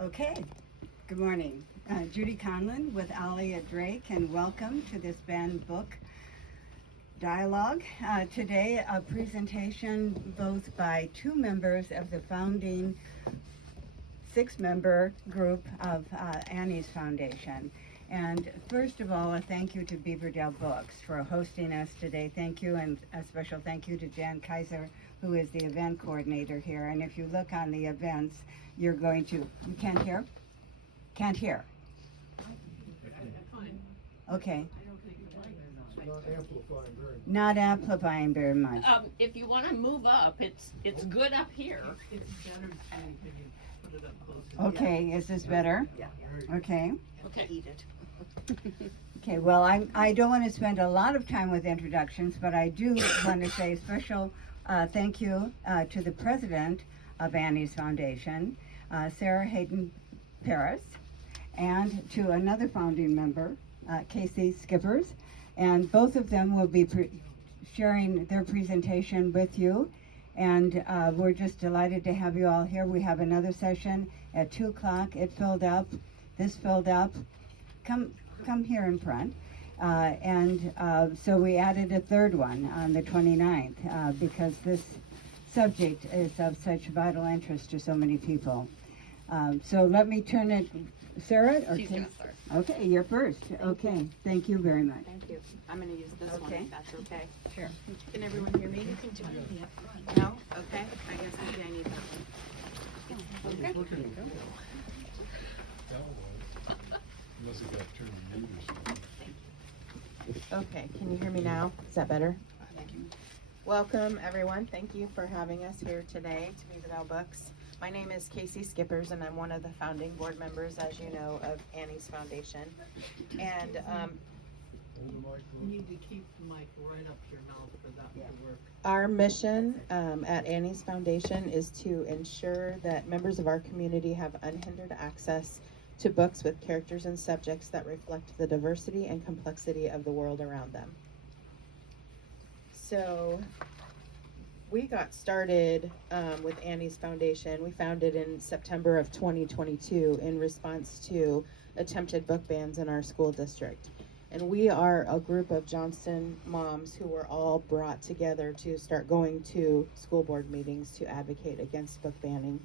Okay, good morning. Judy Conlon with OLLI at Drake, and welcome to this banned book dialogue. Today, a presentation both by two members of the founding six-member group of Annie's Foundation. And first of all, a thank you to Beaverdale Books for hosting us today. Thank you, and a special thank you to Jan Kaiser, who is the event coordinator here. And if you look on the events, you're going to, you can't hear? Can't hear. Okay. Not amplifying very much. If you want to move up, it's good up here. It's better when you put it up closer. Okay, is this better? Yeah. Okay. Okay. Eat it. Okay, well, I don't want to spend a lot of time with introductions, but I do want to say a special thank you to the president of Annie's Foundation, Sarah Hayden Paris, and to another founding member, Casey Skippers, and both of them will be sharing their presentation with you, and we're just delighted to have you all here. We have another session at 2 o'clock. It filled up. This filled up. Come here in front. So we added a third one on the 29th because this subject is of such vital interest to so many people. So let me turn it, Sarah? She's gonna start. Okay, you're first. Okay, thank you very much. Thank you. I'm going to use this one Okay. if that's okay. Sure. Can everyone hear me? You can join me up front. No? Okay. I guess maybe I need that one. Okay. Unless it got turned to mute or something. Okay. Can you hear me now? Is that better? Welcome, everyone. Thank you for having us here today to Beaverdale Books. My name is Casey Skippers, and I'm one of the founding board members, as you know, of Annie's Foundation. And Hold the mic You close. need to keep the mic right up to your mouth for that to work. our mission at Annie's Foundation is to ensure that members of our community have unhindered access to books with characters and subjects that reflect the diversity and complexity of the world around them. So we got started with Annie's Foundation. We founded in September of 2022 in response to attempted book bans in our school district. And we are a group of Johnston moms who were all brought together to start going to school board meetings to advocate against book banning.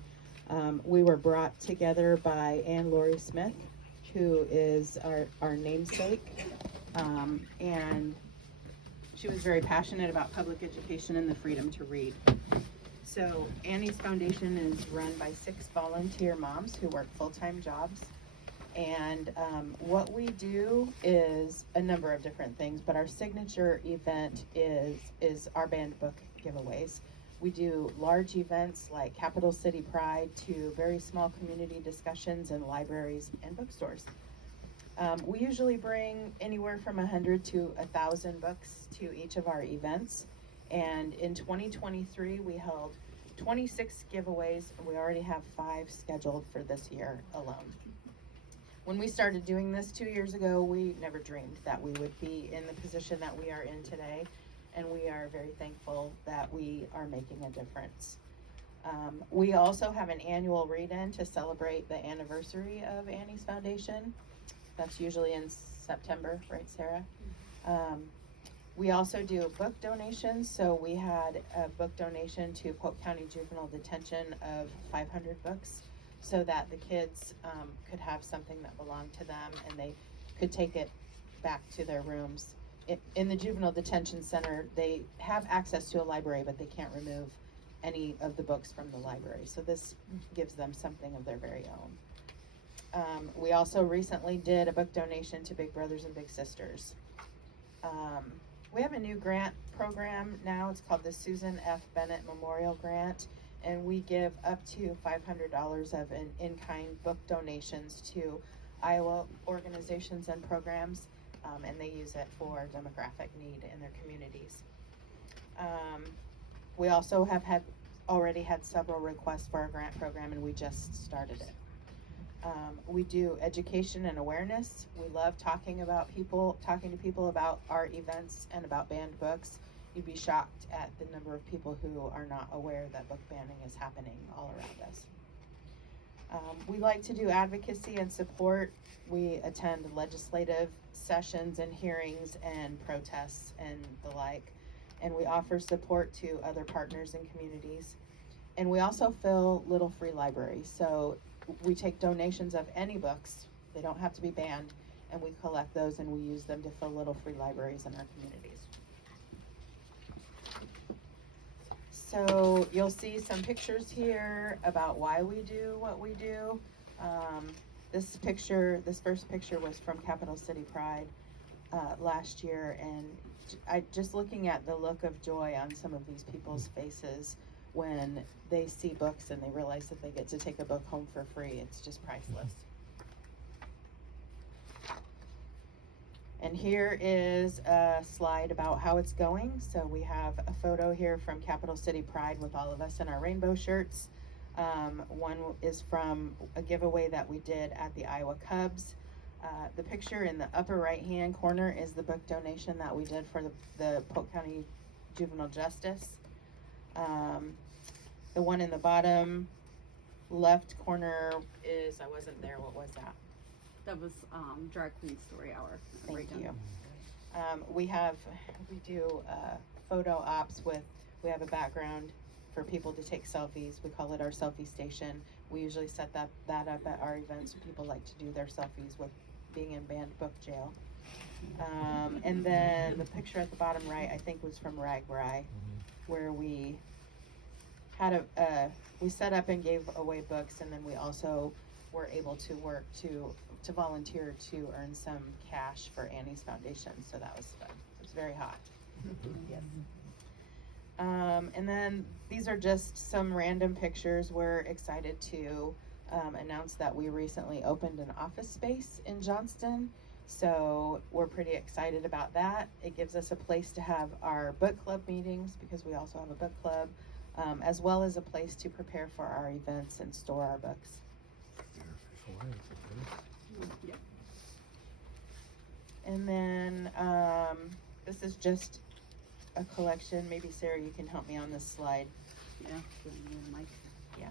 We were brought together by Ann Lori Smith, who is our namesake, and she was very passionate about public education and the freedom to read. So Annie's Foundation is run by 6 volunteer moms who work full-time jobs. And what we do is a number of different things, but our signature event is our banned book giveaways. We do large events like Capital City Pride to very small community discussions in libraries and bookstores. We usually bring anywhere from 100 to 1,000 books to each of our events. And in 2023, we held 26 giveaways, and we already have 5 scheduled for this year alone. When we started doing this 2 years ago, we never dreamed that we would be in the position that we are in today. And we are very thankful that we are making a difference. We also have an annual read-in to celebrate the anniversary of Annie's Foundation. That's usually in September, right, Sarah? We also do book donations. So we had a book donation to Polk County Juvenile Detention of 500 books so that the kids could have something that belonged to them and they could take it back to their rooms. In the Juvenile Detention Center, they have access to a library, but they can't remove any of the books from the library. So this gives them something of their very own. We also recently did a book donation to Big Brothers and Big Sisters. We have a new grant program now. It's called the Susan F. Bennett Memorial Grant, and we give up to $500 of an in-kind book donations to Iowa organizations and programs, and they use it for demographic need in their communities. We also have already had several requests for our grant program, and we just started it. We do education and awareness. We love talking to people about our events and about banned books. You'd be shocked at the number of people who are not aware that book banning is happening all around us. We like to do advocacy and support. We attend legislative sessions and hearings and protests and the like. And we offer support to other partners and communities. And we also fill little free libraries. So we take donations of any books, they don't have to be banned, and we collect those and we use them to fill little free libraries in our communities. So you'll see some pictures here about why we do what we do. This first picture was from Capital City Pride last year, and just looking at the look of joy on some of these people's faces when they see books and they realize that they get to take a book home for free, it's just priceless. And here is a slide about how it's going. So we have a photo here from Capital City Pride with all of us in our rainbow shirts. One is from a giveaway that we did at the Iowa Cubs. The picture in the upper right-hand corner is the book donation that we did for the Polk County Juvenile Justice. The one in the bottom left corner is, I wasn't there, what was that? That was Drag Queen Story Hour. Thank you. We do photo ops we have a background for people to take selfies. We call it our selfie station. We usually set that up at our events. People like to do their selfies with being in banned book jail. And then the picture at the bottom right, I think, was from RAGBRAI, where we had we set up and gave away books, and then we also were able to work to volunteer to earn some cash for Annie's Foundation. So that was fun. It was very hot. Yes. And then these are just some random pictures. We're excited to announce that we recently opened an office space in Johnston. So we're pretty excited about that. It gives us a place to have our book club meetings, because we also have a book club, as well as a place to prepare for our events and store our books. Yeah. And then this is just a collection. Maybe Sarah, you can help me on this slide. Yeah. Mike. Yeah.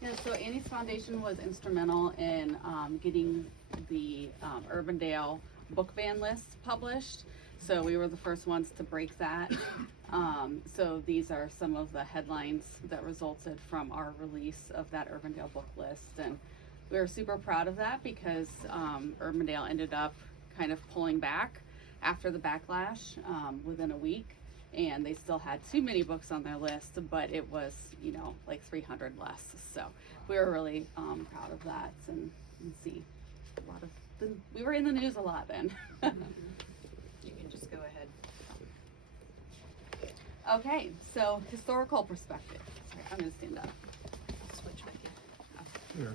Yeah, so Annie's Foundation was instrumental in getting the Urbandale book ban list published. So we were the first ones to break that. So these are some of the headlines that resulted from our release of that Urbandale book list. And we were super proud of that because Urbandale ended up kind of pulling back after the backlash within a week. And they still had too many books on their list, but it was, like 300 less. So we were really proud of that, and see a lot of we were in the news a lot then. You can just go ahead. Okay, so historical perspective. Sorry, I'm gonna stand up. Switch back in. Here.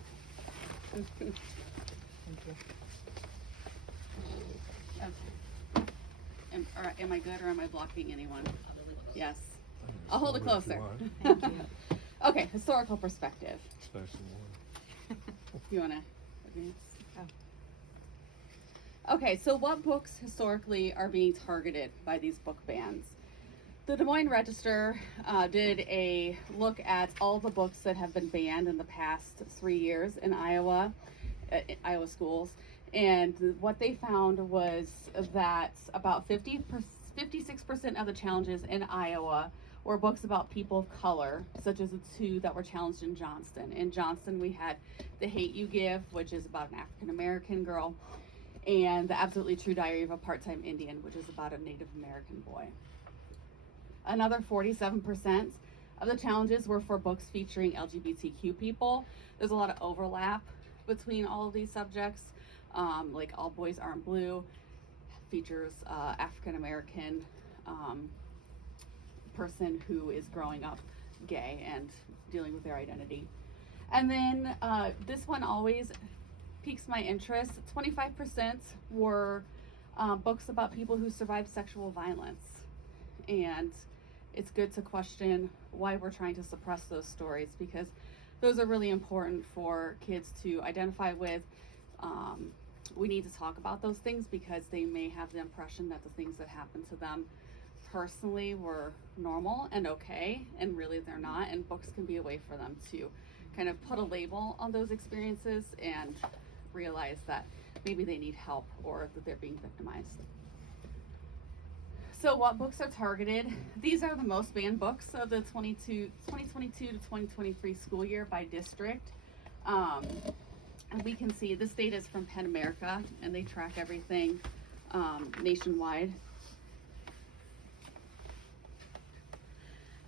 Thank you. Am I good, or am I blocking anyone? Yes. I'll hold it Hold it if closer. you Thank you. Okay, historical perspective. Special one. You wanna advance? Okay, so what books historically are being targeted by these book bans? The Des Moines Register did a look at all the books that have been banned in the past 3 years in Iowa schools, and what they found was that about 56% of the challenges in Iowa were books about people of color, such as the two that were challenged in Johnston. In Johnston, we had The Hate You Give, which is about an African American girl, and The Absolutely True Diary of a Part-Time Indian, which is about a Native American boy. Another 47% of the challenges were for books featuring LGBTQ people. There's a lot of overlap between all of these subjects. Like All Boys Aren't Blue features African American person who is growing up gay and dealing with their identity. And then this one always piques my interest. 25% were books about people who survived sexual violence. And it's good to question why we're trying to suppress those stories, because those are really important for kids to identify with. We need to talk about those things because they may have the impression that the things that happen to them personally were normal and okay, and really they're not, and books can be a way for them to kind of put a label on those experiences and realize that maybe they need help or that they're being victimized. So what books are targeted? These are the most banned books of the 2022 to 2023 school year by district. And we can see this data is from Pen America, and they track everything nationwide.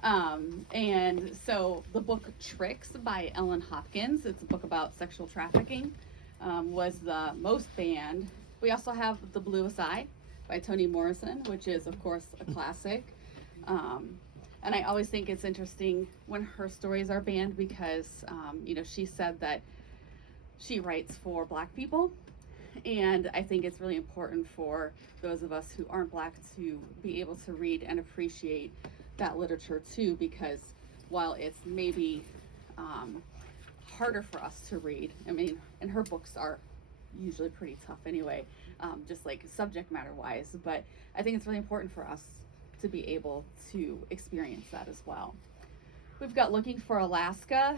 And so the book Tricks by Ellen Hopkins, it's a book about sexual trafficking, was the most banned. We also have The Bluest Eye by Toni Morrison, which is of course a classic. And I always think it's interesting when her stories are banned because, she said that she writes for Black people. And I think it's really important for those of us who aren't Black to be able to read and appreciate that literature too, because while it's maybe harder for us to read, and her books are usually pretty tough anyway, just like subject matter wise, but I think it's really important for us to be able to experience that as well. We've got Looking for Alaska.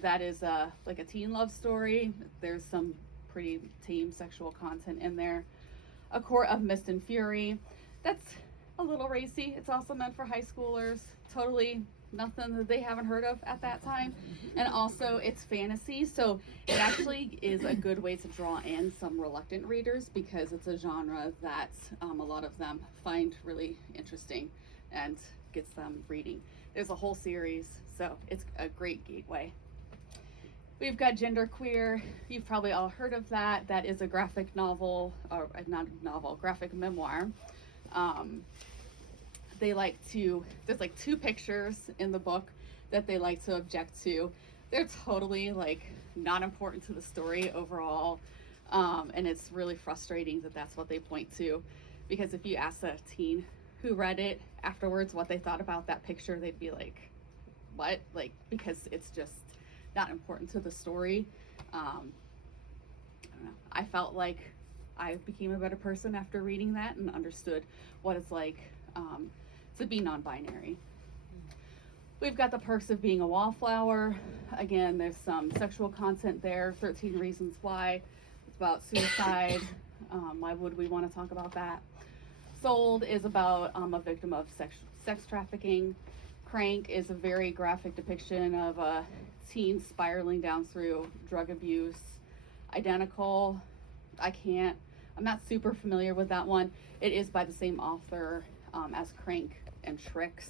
That is like a teen love story. There's some pretty tame sexual content in there. A Court of Mist and Fury. That's a little racy. It's also meant for high schoolers. Totally nothing that they haven't heard of at that time. And also it's fantasy, so it actually is a good way to draw in some reluctant readers because it's a genre that a lot of them find really interesting and gets them reading. There's a whole series, so it's a great gateway. We've got Genderqueer. You've probably all heard of that. That is a graphic novel, or not a novel, graphic memoir. There's like 2 pictures in the book that they like to object to. They're totally like not important to the story overall. And it's really frustrating that that's what they point to, because if you ask a teen who read it afterwards what they thought about that picture, they'd be like, what? Like, because it's just not important to the story. I don't know. I felt like I became a better person after reading that and understood what it's like to be non-binary. We've got The Perks of Being a Wallflower. Again, there's some sexual content there. 13 Reasons Why. It's about suicide. Why would we want to talk about that? Sold is about a victim of sex trafficking. Crank is a very graphic depiction of a teen spiraling down through drug abuse. Identical, I'm not super familiar with that one. It is by the same author as Crank and Tricks.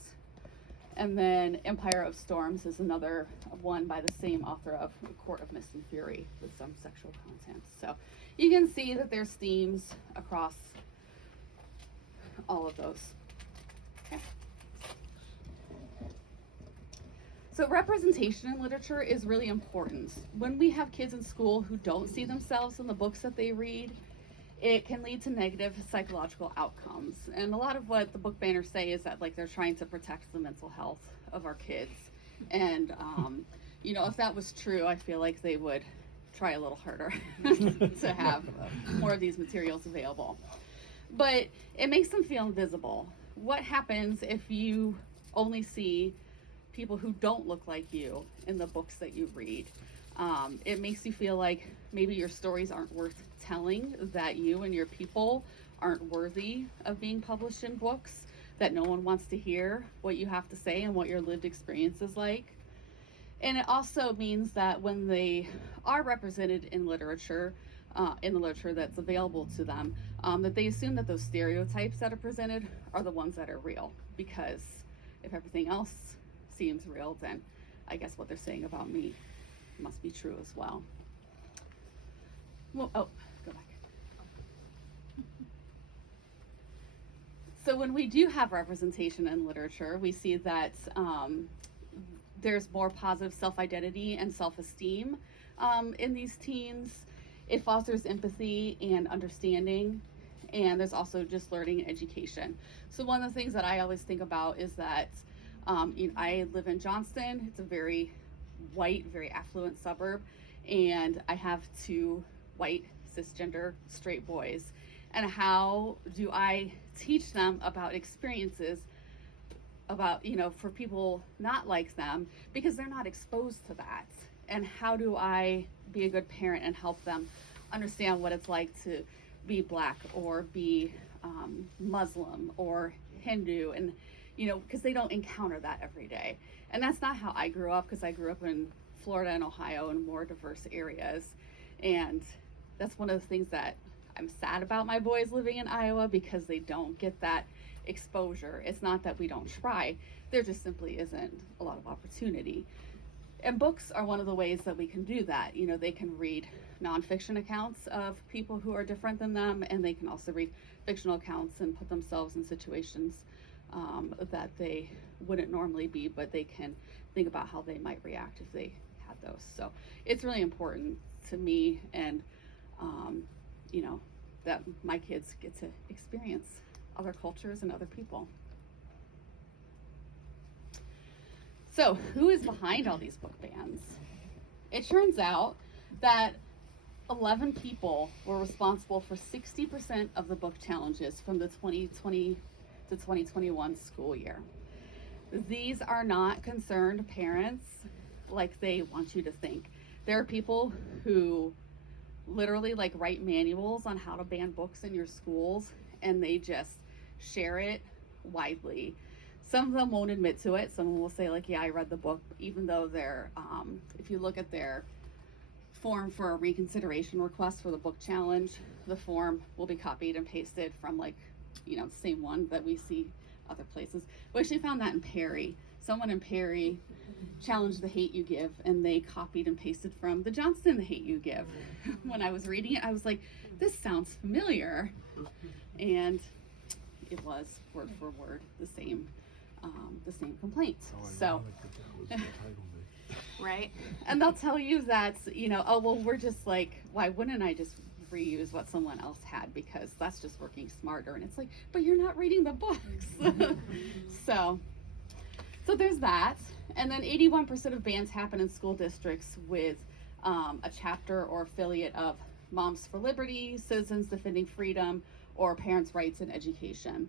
And then Empire of Storms is another one by the same author of Court of Mist and Fury with some sexual content. So you can see that there's themes across all of those. Okay. So representation in literature is really important. When we have kids in school who don't see themselves in the books that they read, it can lead to negative psychological outcomes. And a lot of what the book banners say is that like they're trying to protect the mental health of our kids. And if that was true, I feel like they would try a little harder to have more of these materials available. But it makes them feel invisible. What happens if you only see people who don't look like you in the books that you read? It makes you feel like maybe your stories aren't worth telling, that you and your people aren't worthy of being published in books, that no one wants to hear what you have to say and what your lived experience is like. And it also means that when they are represented in literature, in the literature that's available to them, that they assume that those stereotypes that are presented are the ones that are real, because if everything else seems real, then I guess what they're saying about me must be true as well. Well, go back. So when we do have representation in literature, we see that there's more positive self-identity and self-esteem in these teens. It fosters empathy and understanding, and there's also just learning and education. So one of the things that I always think about is that I live in Johnston. It's a very white, very affluent suburb, and I have 2 white cisgender straight boys, And how do I teach them about experiences about, you know, for people not like them, because they're not exposed to that? And how do I be a good parent and help them understand what it's like to be Black or be Muslim or Hindu, and you know, because they don't encounter that every day. And that's not how I grew up, because I grew up in Florida and Ohio in more diverse areas. And that's one of the things that I'm sad about my boys living in Iowa, because they don't get that exposure. It's not that we don't try, there just simply isn't a lot of opportunity. And books are one of the ways that we can do that. You know, they can read nonfiction accounts of people who are different than them, and they can also read fictional accounts and put themselves in situations that they wouldn't normally be, but they can think about how they might react if they had those. So it's really important to me, and you know, that my kids get to experience other cultures and other people. So who is behind all these book bans? It turns out that 11 people were responsible for 60% of the book challenges from the 2020 to 2021 school year. These are not concerned parents like they want you to think. There are people who literally like write manuals on how to ban books in your schools, and they just share it widely. Some of them won't admit to it. Some will say like, yeah, I read the book, even though they're, if you look at their form for a reconsideration request for the book challenge, the form will be copied and pasted from like, you know, the same one that we see other places. We actually found that in Perry. Someone in Perry challenged The Hate You Give, and they copied and pasted from the Johnston The Hate You Give. When I was reading it, I was like, this sounds familiar. And it was word for word the same complaint. So, Right? and they'll tell you that, you know, oh, well, we're just like, why wouldn't I just reuse what someone else had, because that's just working smarter. And it's like, but you're not reading the books. so there's that. And then 81% of bans happen in school districts with a chapter or affiliate of Moms for Liberty, Citizens Defending Freedom, or Parents' Rights in Education.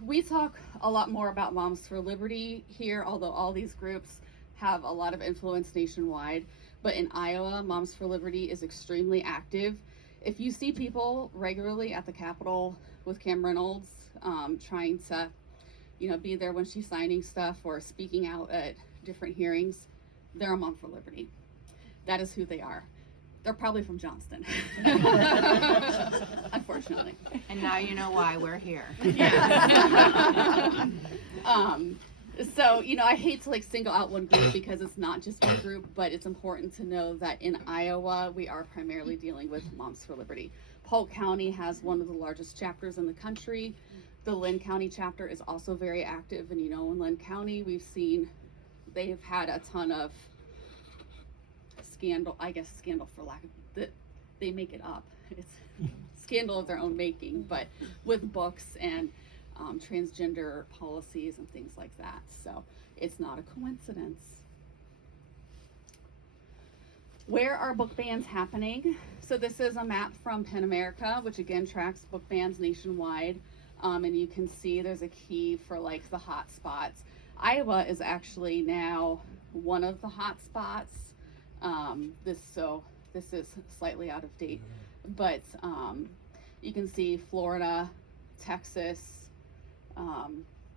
We talk a lot more about Moms for Liberty here, although all these groups have a lot of influence nationwide. But in Iowa, Moms for Liberty is extremely active. If you see people regularly at the Capitol with Kim Reynolds, trying to, you know, be there when she's signing stuff or speaking out at different hearings, they're a Mom for Liberty. That is who they are. They're probably from Johnston, unfortunately. And now you know why we're here. Yeah. So, you know, I hate to like single out one group, because it's not just one group, but it's important to know that in Iowa, we are primarily dealing with Moms for Liberty. Polk County has one of the largest chapters in the country. The Lynn County chapter is also very active, and you know, in Lynn County, we've seen they've had a ton of scandal for lack of, they make it up. It's scandal of their own making, but with books and transgender policies and things like that. So it's not a coincidence. Where are book bans happening? So this is a map from PEN America, which again tracks book bans nationwide. And you can see there's a key for like the hot spots. Iowa is actually now one of the hot spots. This is slightly out of date, but you can see Florida, Texas,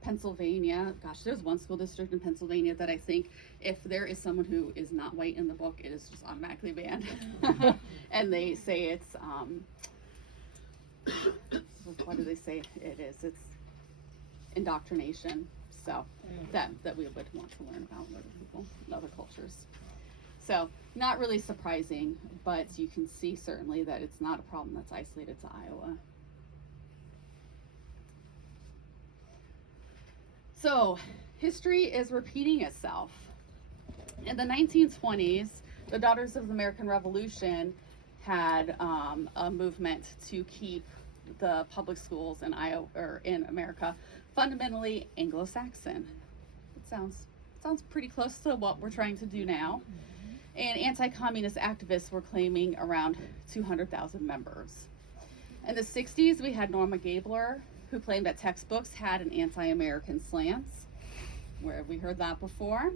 Pennsylvania. Gosh, there's one school district in Pennsylvania that I think if there is someone who is not white in the book, it is just automatically banned. And they say it's, what do they say it is? It's indoctrination. So that we would want to learn about other people and other cultures. So not really surprising, but you can see certainly that it's not a problem that's isolated to Iowa. So history is repeating itself. In the 1920s, the Daughters of the American Revolution had a movement to keep the public schools in Iowa or in America fundamentally Anglo-Saxon. It sounds pretty close to what we're trying to do now. And anti-communist activists were claiming around 200,000 members. In the 60s, we had Norma Gabler, who claimed that textbooks had an anti-American slant. Where have we heard that before?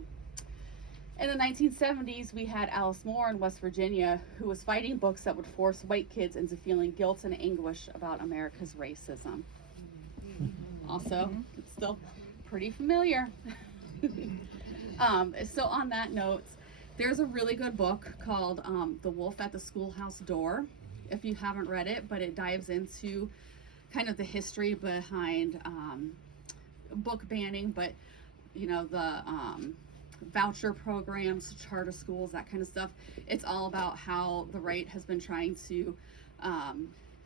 In the 1970s, we had Alice Moore in West Virginia, who was fighting books that would force white kids into feeling guilt and anguish about America's racism. Also, it's still pretty familiar. So on that note, there's a really good book called The Wolf at the Schoolhouse Door, if you haven't read it, but it dives into kind of the history behind book banning, but you know, the voucher programs, charter schools, that kind of stuff. It's all about how the right has been trying to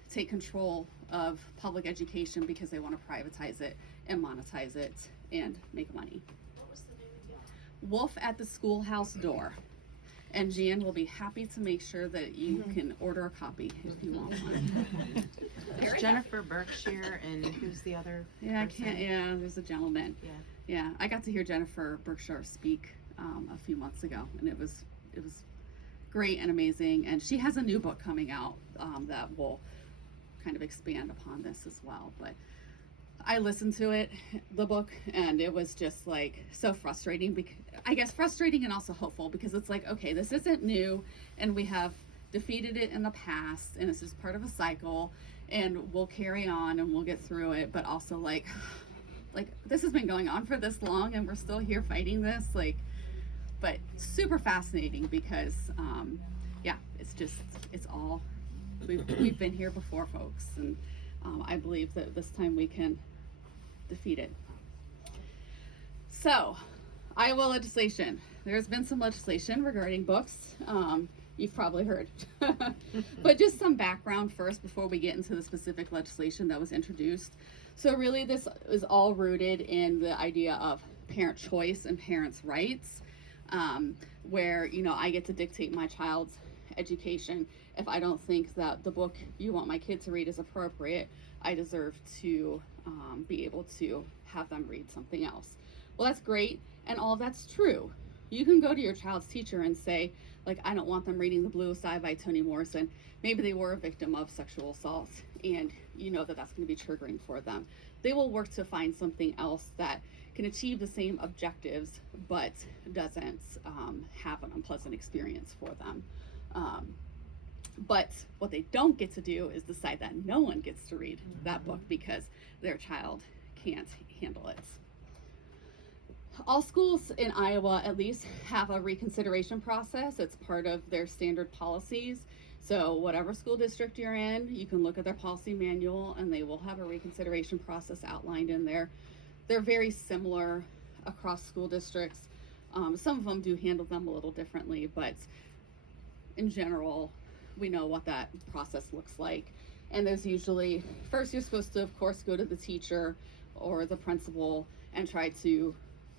take control of public education because they want to privatize it and monetize it and make money. What was the name again? Wolf at the Schoolhouse Door. And Jan will be happy to make sure that you can order a copy if you want one. There's Jennifer Berkshire and who's the other? Yeah, person? there's a gentleman. Yeah. Yeah, I got to hear Jennifer Berkshire speak a few months ago, and it was great and amazing. And she has a new book coming out that will kind of expand upon this as well. But I listened to the book, and it was just like so frustrating. I guess frustrating and also hopeful, because it's like, okay, this isn't new, and we have defeated it in the past, and it's just part of a cycle, and we'll carry on and we'll get through it. But also like this has been going on for this long, and we're still here fighting this. But super fascinating because, yeah, it's all we've been here before, folks, and I believe that this time we can defeat it. So, Iowa legislation. There's been some legislation regarding books. You've probably heard. But just some background first before we get into the specific legislation that was introduced. So really this is all rooted in the idea of parent choice and parents' rights, where, you know, I get to dictate my child's education. If I don't think that the book you want my kid to read is appropriate, I deserve to be able to have them read something else. Well, that's great, and all that's true. You can go to your child's teacher and say, like, I don't want them reading The Blue Sky by Toni Morrison. Maybe they were a victim of sexual assault, and you know that that's going to be triggering for them. They will work to find something else that can achieve the same objectives, but doesn't have an unpleasant experience for them. But what they don't get to do is decide that no one gets to read that book because their child can't handle it. All schools in Iowa, at least, have a reconsideration process. It's part of their standard policies. So whatever school district you're in, you can look at their policy manual, and they will have a reconsideration process outlined in there. They're very similar across school districts. Some of them do handle them a little differently, but in general, we know what that process looks like. And there's usually, first you're supposed to, of course, go to the teacher or the principal and try to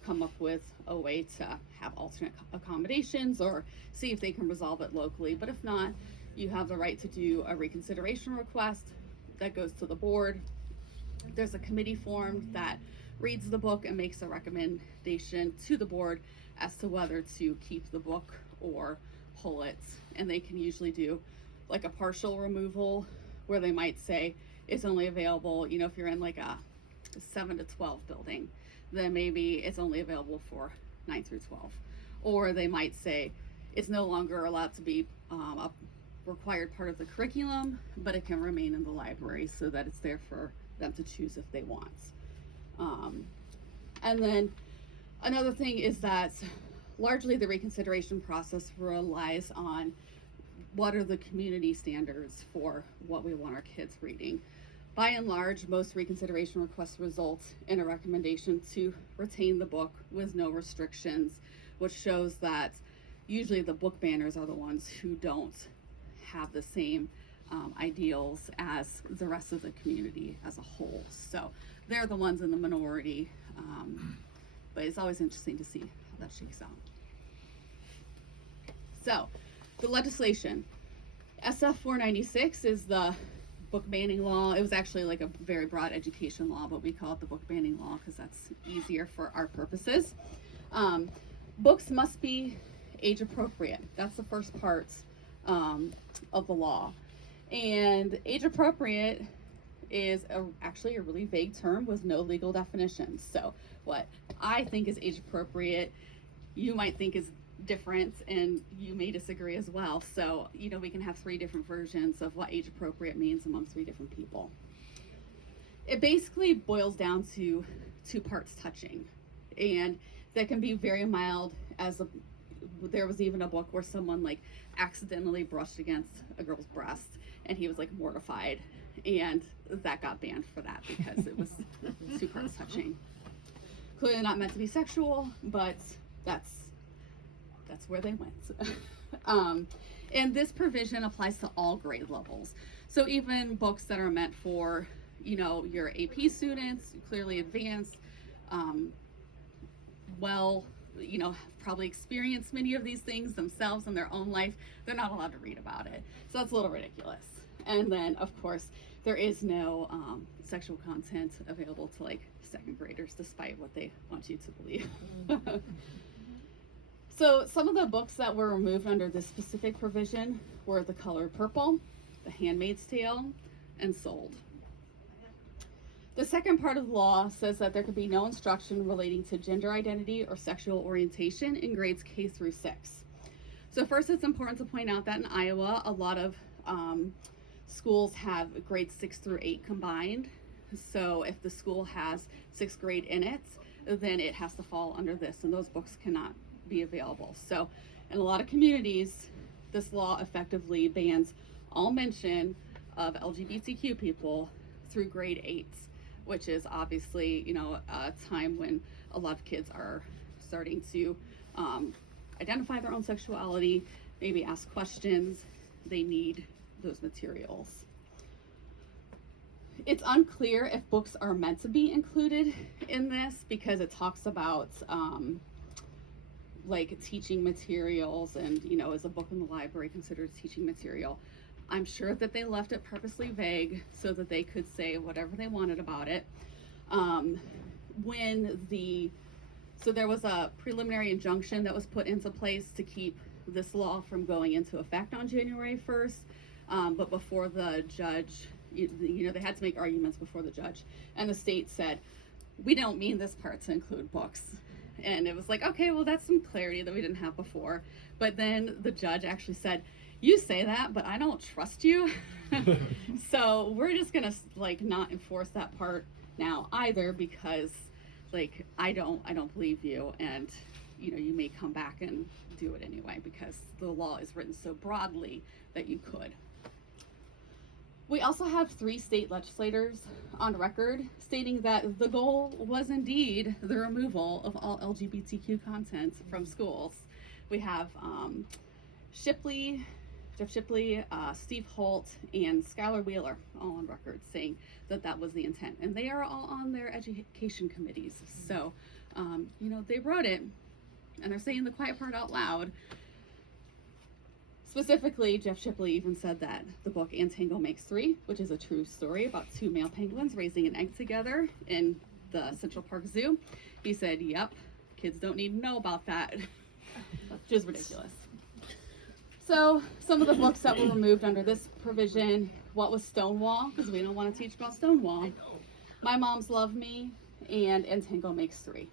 come up with a way to have alternate accommodations or see if they can resolve it locally. But if not, you have the right to do a reconsideration request that goes to the board. There's a committee formed that reads the book and makes a recommendation to the board as to whether to keep the book or pull it. And they can usually do like a partial removal, where they might say it's only available, you know, if you're in like a 7 to 12 building, then maybe it's only available for 9 through 12. Or they might say it's no longer allowed to be a required part of the curriculum, but it can remain in the library so that it's there for them to choose if they want. And then another thing is that largely the reconsideration process relies on what are the community standards for what we want our kids reading. By and large, most reconsideration requests result in a recommendation to retain the book with no restrictions, which shows that usually the book banners are the ones who don't have the same ideals as the rest of the community as a whole. So they're the ones in the minority, but it's always interesting to see how that shakes out. So the legislation, SF 496 is the book banning law. It was actually like a very broad education law, but we call it the book banning law because that's easier for our purposes. Books must be age appropriate. That's the first part of the law. And age appropriate is actually a really vague term with no legal definition. So what I think is age appropriate, you might think is different, and you may disagree as well. So, you know, we can have 3 different versions of what age appropriate means among 3 different people. It basically boils down to 2 parts touching, and that can be very mild. There was even a book where someone like accidentally brushed against a girl's breast, and he was like mortified, and that got banned for that because it was 2 parts touching. Clearly not meant to be sexual, but that's where they went. And this provision applies to all grade levels. So even books that are meant for, you know, your AP students, clearly advanced, you know, probably experienced many of these things themselves in their own life, they're not allowed to read about it. So that's a little ridiculous. And then, of course, there is no sexual content available to like 2nd graders, despite what they want you to believe. So some of the books that were removed under this specific provision were The Color Purple, The Handmaid's Tale, and Sold. The second part of the law says that there could be no instruction relating to gender identity or sexual orientation in grades K through 6. So first, it's important to point out that in Iowa, a lot of schools have grades 6 through 8 combined. So if the school has 6th grade in it, then it has to fall under this, and those books cannot be available. So in a lot of communities, this law effectively bans all mention of LGBTQ people through grade 8, which is obviously, you know, a time when a lot of kids are starting to identify their own sexuality, maybe ask questions. They need those materials. It's unclear if books are meant to be included in this because it talks about like teaching materials, and, you know, is a book in the library considered teaching material? I'm sure that they left it purposely vague so that they could say whatever they wanted about it. So there was a preliminary injunction that was put into place to keep this law from going into effect on January 1st. But before the judge, you know, they had to make arguments before the judge, and the state said, we don't mean this part to include books. And it was like, okay, well, that's some clarity that we didn't have before. But then the judge actually said, you say that, but I don't trust you. So we're just gonna like not enforce that part now either, because like I don't believe you, and you know, you may come back and do it anyway because the law is written so broadly that you could. We also have 3 state legislators on record stating that the goal was indeed the removal of all LGBTQ content from schools. We have Jeff Shipley, Steve Holt, and Skylar Wheeler all on record saying that that was the intent. And they are all on their education committees. So, you know, they wrote it, and they're saying the quiet part out loud. Specifically, Jeff Shipley even said that the book And Tango Makes Three, which is a true story about 2 male penguins raising an egg together in the Central Park Zoo. He said, yep, kids don't need to know about that, which is ridiculous. So some of the books that were removed under this provision, what was Stonewall, because we don't want to teach about Stonewall, My Moms Love Me, and Tango Makes Three.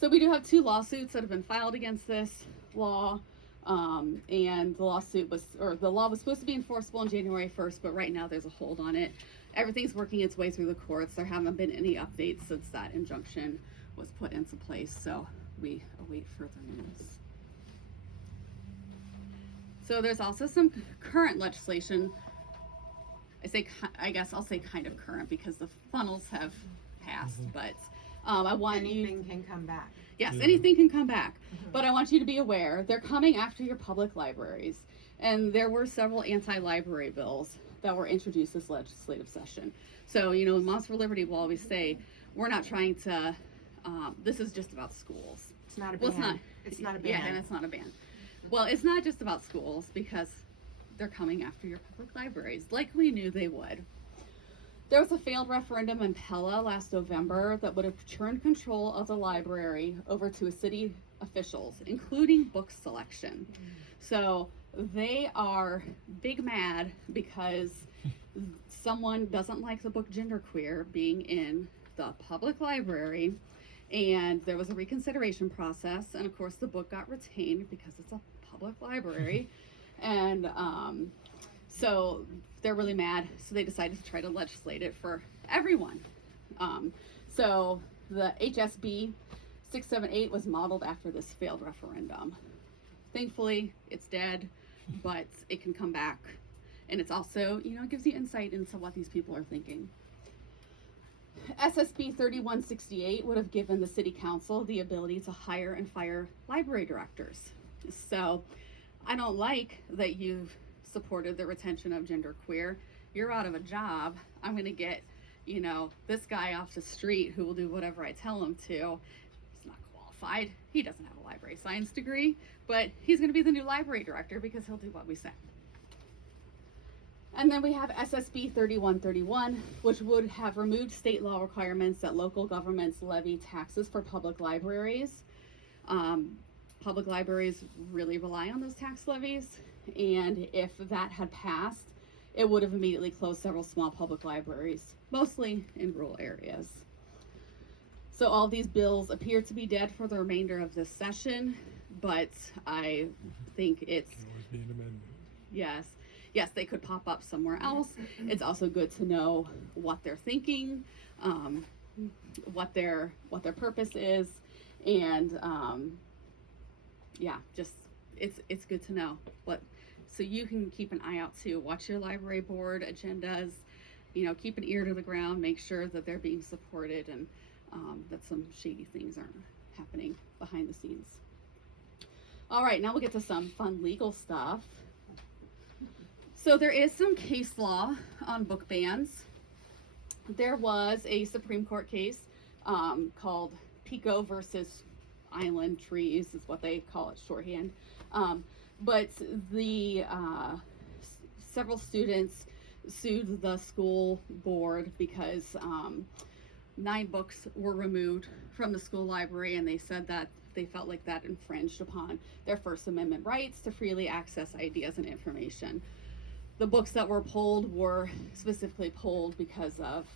So we do have 2 lawsuits that have been filed against this law. And the law was supposed to be enforceable on January 1st, but right now there's a hold on it. Everything's working its way through the courts. There haven't been any updates since that injunction was put into place, so we await further news. So there's also some current legislation. I guess I'll say kind of current because the funnels have passed, but I want anything can come back. Yes, anything can come back, but I want you to be aware they're coming after your public libraries, and there were several anti-library bills that were introduced this legislative session. So, you know, in Moms for Liberty will always say, we're not trying to, this is just about schools. It's not a ban. Well, it's not a ban. Yeah, and it's not a ban. Well, it's not just about schools because they're coming after your public libraries, like we knew they would. There was a failed referendum in Pella last November that would have turned control of the library over to a city officials, including book selection. So they are big mad because someone doesn't like the book Genderqueer being in the public library, and there was a reconsideration process, and of course the book got retained because it's a public library. And so they're really mad, so they decided to try to legislate it for everyone. So the HSB 678 was modeled after this failed referendum. Thankfully, it's dead, but it can come back. And it's also, you know, it gives you insight into what these people are thinking. SSB 3168 would have given the city council the ability to hire and fire library directors. So I don't like that you've supported the retention of genderqueer. You're out of a job. I'm going to get, you know, this guy off the street who will do whatever I tell him to. He's not qualified. He doesn't have a library science degree, but he's going to be the new library director because he'll do what we say. And then we have SSB 3131, which would have removed state law requirements that local governments levy taxes for public libraries. Public libraries really rely on those tax levies, and if that had passed, it would have immediately closed several small public libraries, mostly in rural areas. So all these bills appear to be dead for the remainder of this session, but I think it's, Can always be an amendment. yes, they could pop up somewhere else. It's also good to know what they're thinking, what their purpose is, and just it's good to know what, so you can keep an eye out too. Watch your library board agendas, you know, keep an ear to the ground, make sure that they're being supported, and that some shady things aren't happening behind the scenes. All right, now we'll get to some fun legal stuff. So there is some case law on book bans. There was a Supreme Court case called Pico versus Island Trees is what they call it shorthand. But the several students sued the school board because 9 books were removed from the school library, and they said that they felt like that infringed upon their First Amendment rights to freely access ideas and information. The books that were pulled were specifically pulled because of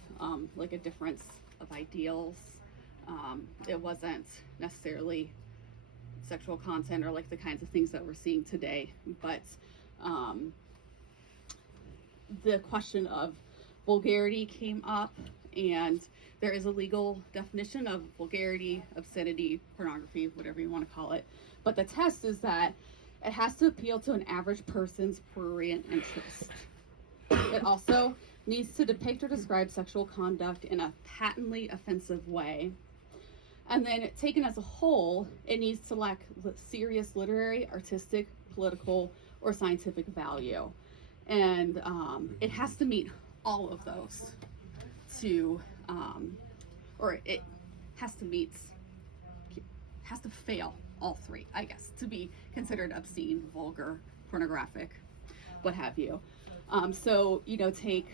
like a difference of ideals. It wasn't necessarily sexual content or like the kinds of things that we're seeing today, but the question of vulgarity came up, and there is a legal definition of vulgarity, obscenity, pornography, whatever you want to call it. But the test is that it has to appeal to an average person's prurient interest. It also needs to depict or describe sexual conduct in a patently offensive way. And then taken as a whole, it needs to lack serious literary, artistic, political, or scientific value. And it has to meet all of those to, or it has to fail all 3, I guess, to be considered obscene, vulgar, pornographic, what have you. So, you know, take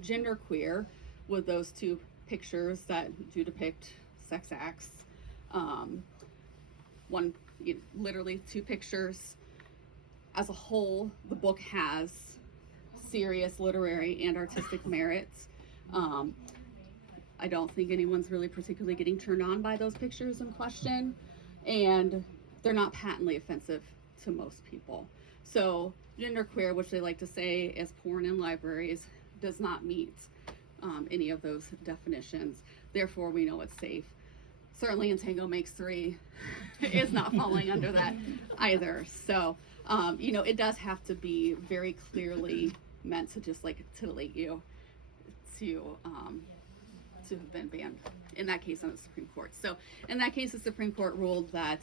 genderqueer with those 2 pictures that do depict sex acts. Literally 2 pictures. As a whole, the book has serious literary and artistic merits. I don't think anyone's really particularly getting turned on by those pictures in question, and they're not patently offensive to most people. So genderqueer, which they like to say is porn in libraries, does not meet any of those definitions. Therefore, we know it's safe. Certainly Tango Makes 3 is not falling under that either. So, you know, it does have to be very clearly meant to just like titillate you to have been banned, in that case on the Supreme Court. So in that case, the Supreme Court ruled that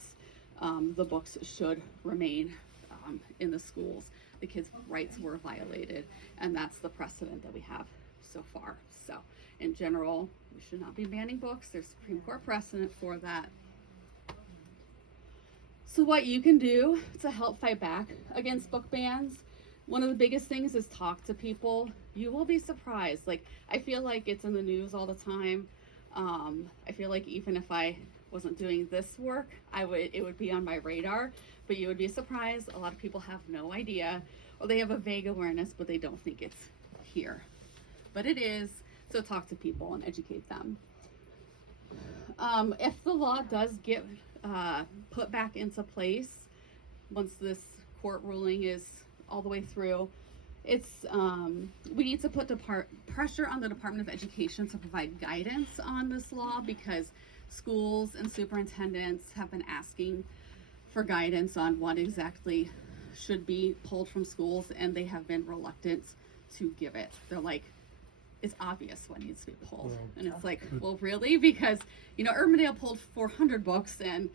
the books should remain in the schools. The kids' rights were violated, and that's the precedent that we have so far. So in general, we should not be banning books. There's Supreme Court precedent for that. So what you can do to help fight back against book bans, one of the biggest things is talk to people. You will be surprised. Like, I feel like it's in the news all the time. I feel like even if I wasn't doing this work, it would be on my radar. But you would be surprised. A lot of people have no idea, or they have a vague awareness, but they don't think it's here. But it is. So talk to people and educate them. If the law does get put back into place once this court ruling is all the way through, it's we need to put pressure on the Department of Education to provide guidance on this law, because schools and superintendents have been asking for guidance on what exactly should be pulled from schools, and they have been reluctant to give it. They're like, it's obvious what needs to be pulled. Well, And it's like, well, really? Because, Urbandale pulled 400 books, and,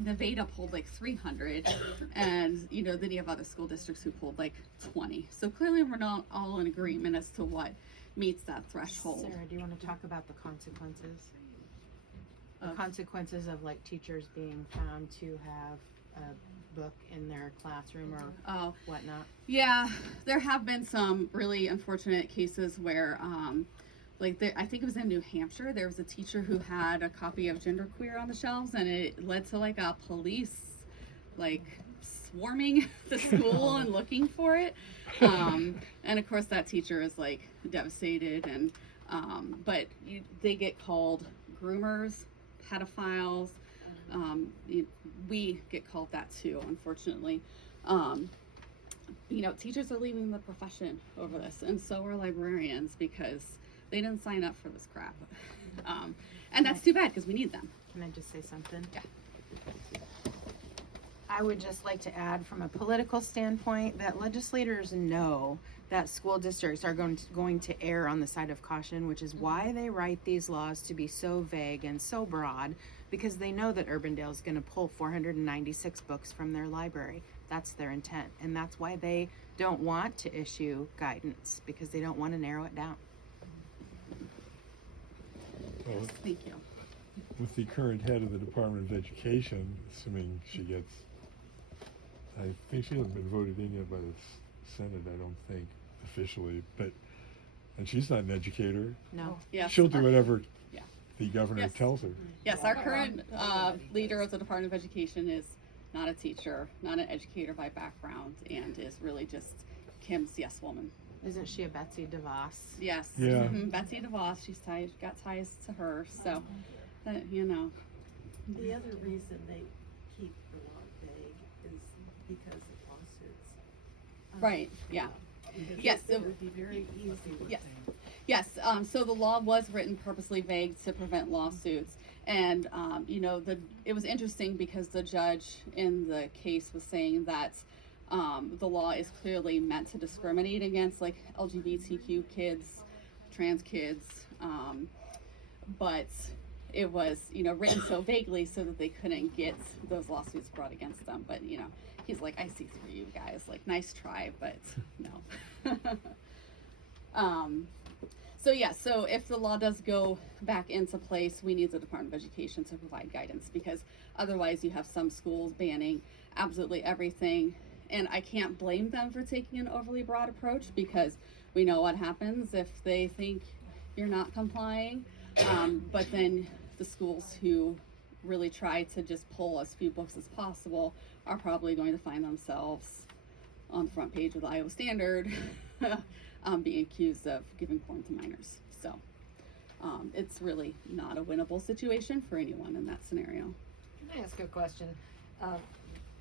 Nevada pulled like 300, and, then you have other school districts who pulled like 20. So clearly we're not all in agreement as to what meets that threshold. Sarah, do you want to talk about the consequences? The Of- consequences of like teachers being found to have a book in their classroom or Oh, whatnot? yeah, there have been some really unfortunate cases where, I think it was in New Hampshire, there was a teacher who had a copy of Genderqueer on the shelves, and it led to like a police, swarming the school and looking for it. And of course that teacher is like devastated, and, they get called groomers, pedophiles. We get called that too, unfortunately. Teachers are leaving the profession over this, and so are librarians, because they didn't sign up for this crap. And that's too bad, because we need them. Can I just say something? Yeah. I would just like to add, from a political standpoint, that legislators know that school districts are going to err on the side of caution, which is why they write these laws to be so vague and so broad, because they know that Urbandale is going to pull 496 books from their library. That's their intent, and that's why they don't want to issue guidance, because they don't want to narrow it down. Well, Thank you. with the current head of the Department of Education, assuming she gets, I think she hasn't been voted in yet by the Senate, I don't think, officially, and she's not an educator. No. Yes. She'll do whatever Yeah. the governor Yes. tells her. Yes, our current leader of the Department of Education is not a teacher, not an educator by background, and is really just Kim's yes woman. Isn't she a Betsy DeVos? Yes. Yeah. Betsy DeVos, got ties to her, so, The other reason they keep the law vague is because of lawsuits. Right, yeah. Because Yes, It it- would be very easy. Yes. Yes, so the law was written purposely vague to prevent lawsuits. And, it was interesting because the judge in the case was saying that the law is clearly meant to discriminate against LGBTQ kids, trans kids, but it was, written so vaguely so that they couldn't get those lawsuits brought against them. But, he's like, I see through you guys, nice try, but no. So if the law does go back into place, we need the Department of Education to provide guidance, because otherwise you have some schools banning absolutely everything. And I can't blame them for taking an overly broad approach, because we know what happens if they think you're not complying. But then the schools who really try to just pull as few books as possible are probably going to find themselves on the front page of the Iowa Standard being accused of giving porn to minors. So it's really not a winnable situation for anyone in that scenario. Can I ask a question?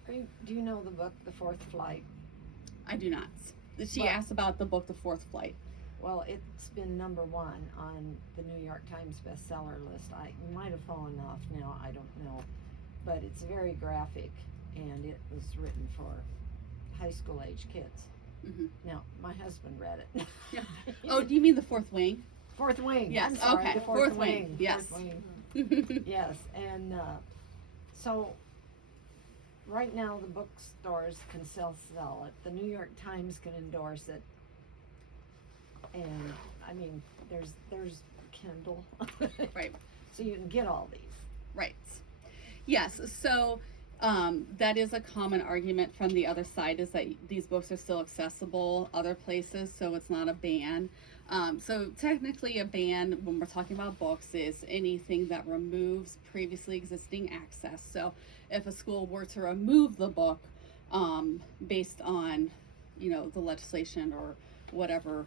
Do you know the book, The Fourth Flight? I do not. She Well- asked about the book, The Fourth Flight. Well, it's been #1 on the New York Times bestseller list. I might have fallen off now, I don't know. But it's very graphic, and it was written for high school age kids. Mhm. Now, my husband read it. Yeah. Oh, do you mean The Fourth Wing? Fourth Wing. Yes, I'm sorry, okay. The Fourth Wing, yes. Fourth Wing. Yes, and so right now the bookstores can sell it. The New York Times can endorse it, and I mean, there's Kindle, Right. so you can get all these. Right. Yes. So That is a common argument from the other side, is that these books are still accessible other places, so it's not a ban. So technically a ban, when we're talking about books, is anything that removes previously existing access. So if a school were to remove the book based on, the legislation or whatever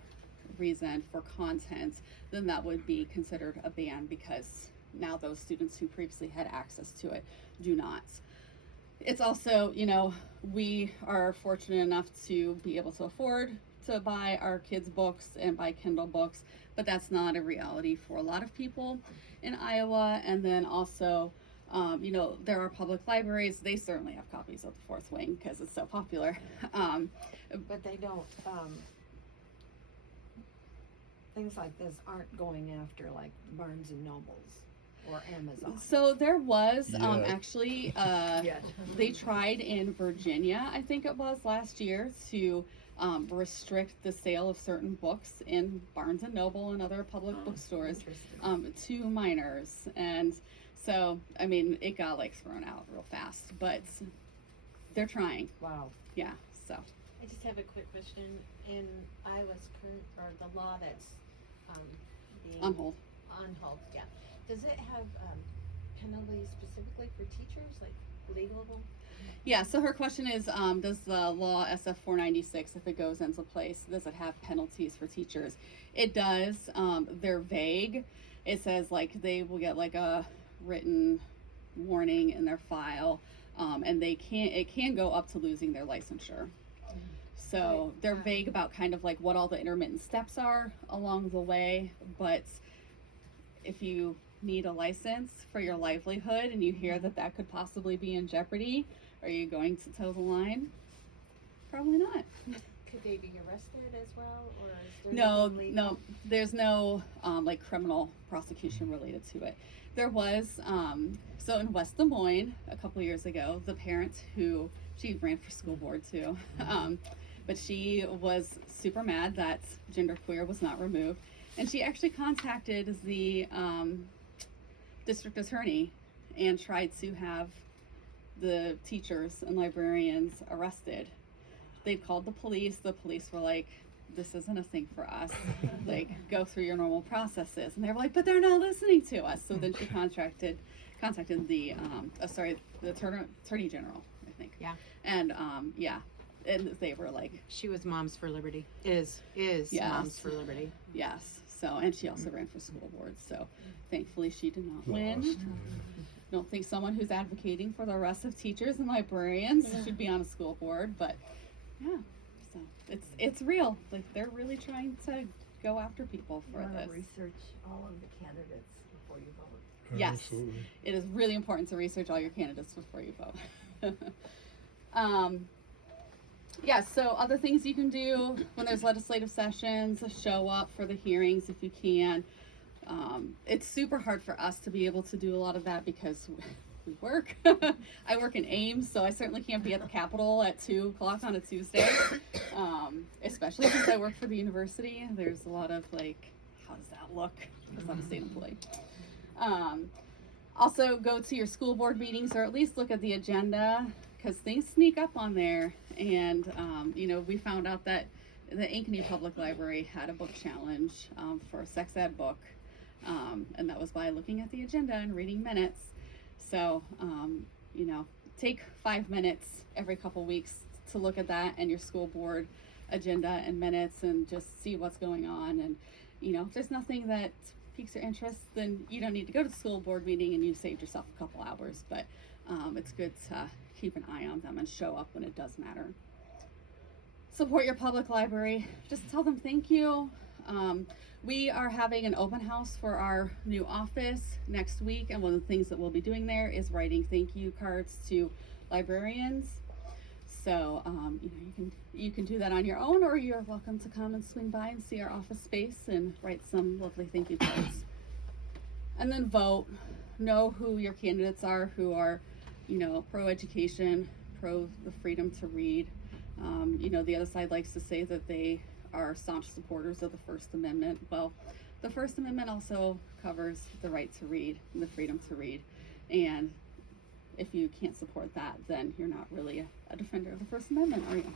reason for content, then that would be considered a ban, because now those students who previously had access to it do not. It's also, we are fortunate enough to be able to afford to buy our kids' books and buy Kindle books, but that's not a reality for a lot of people in Iowa. And then also, there are public libraries. They certainly have copies of The Fourth Wing because it's so popular. But they don't, things like this aren't going after like Barnes and Nobles or Amazon. So there was Yeah. actually they tried in Virginia, I think it was last year, to restrict the sale of certain books in Barnes and Noble and other public bookstores to minors. And so, I mean, it got like thrown out real fast, but they're trying. Wow. Yeah. So I just have a quick question. In Iowa's current, or the law that's being on hold. on hold, yeah. Does it have penalties specifically for teachers, like legal? Yeah, so her question is, does the law SF 496, if it goes into place, does it have penalties for teachers? It does. They're vague. It says like they will get like a written warning in their file, and it can go up to losing their licensure. So they're vague about kind of like what all the intermittent steps are along the way, but if you need a license for your livelihood and you hear that that could possibly be in jeopardy, are you going to toe the line? Probably not. Could they be arrested as well, or is there No, anything legal? no, there's no like criminal prosecution related to it. There was, so in West Des Moines a couple years ago, the parent who, she ran for school board too, but she was super mad that genderqueer was not removed. And she actually contacted the district attorney and tried to have the teachers and librarians arrested. They called the police. The police were like, this isn't a thing for us. Like, go through your normal processes. And they were like, but they're not listening to us. So then she contacted the attorney general, I think. Yeah. And and they were like, She was Moms for Liberty. Is Yes. Moms for Liberty. yes. So, and she also ran for school board. So thankfully she did not win. Lost. I don't think someone who's advocating for the arrest of teachers and librarians should be on a school board, but yeah, so it's real. Like, they're really trying to go after people for this. Research all of the candidates before you vote. Yes. Absolutely. It is really important to research all your candidates before you vote. Yeah, so other things you can do when there's legislative sessions, show up for the hearings if you can. It's super hard for us to be able to do a lot of that because we work. I work in Ames, so I certainly can't be at the Capitol at 2 o'clock on a Tuesday, especially since I work for the university. There's a lot of like, how does that look? Because I'm a state employee. Also, go to your school board meetings, or at least look at the agenda, because things sneak up on there. And we found out that the Ankeny Public Library had a book challenge for a sex ed book, and that was by looking at the agenda and reading minutes. So take 5 minutes every couple weeks to look at that and your school board agenda and minutes, and just see what's going on. And if there's nothing that piques your interest, then you don't need to go to the school board meeting and you saved yourself a couple hours. But it's good to keep an eye on them and show up when it does matter. Support your public library. Just tell them thank you. We are having an open house for our new office next week, and one of the things that we'll be doing there is writing thank you cards to librarians. So you can do that on your own, or you're welcome to come and swing by and see our office space and write some lovely thank you cards. And then vote. Know who your candidates are, who are pro-education, pro the freedom to read. The other side likes to say that they are staunch supporters of the First Amendment. Well, the First Amendment also covers the right to read and the freedom to read. And if you can't support that, then you're not really a defender of the First Amendment, are you?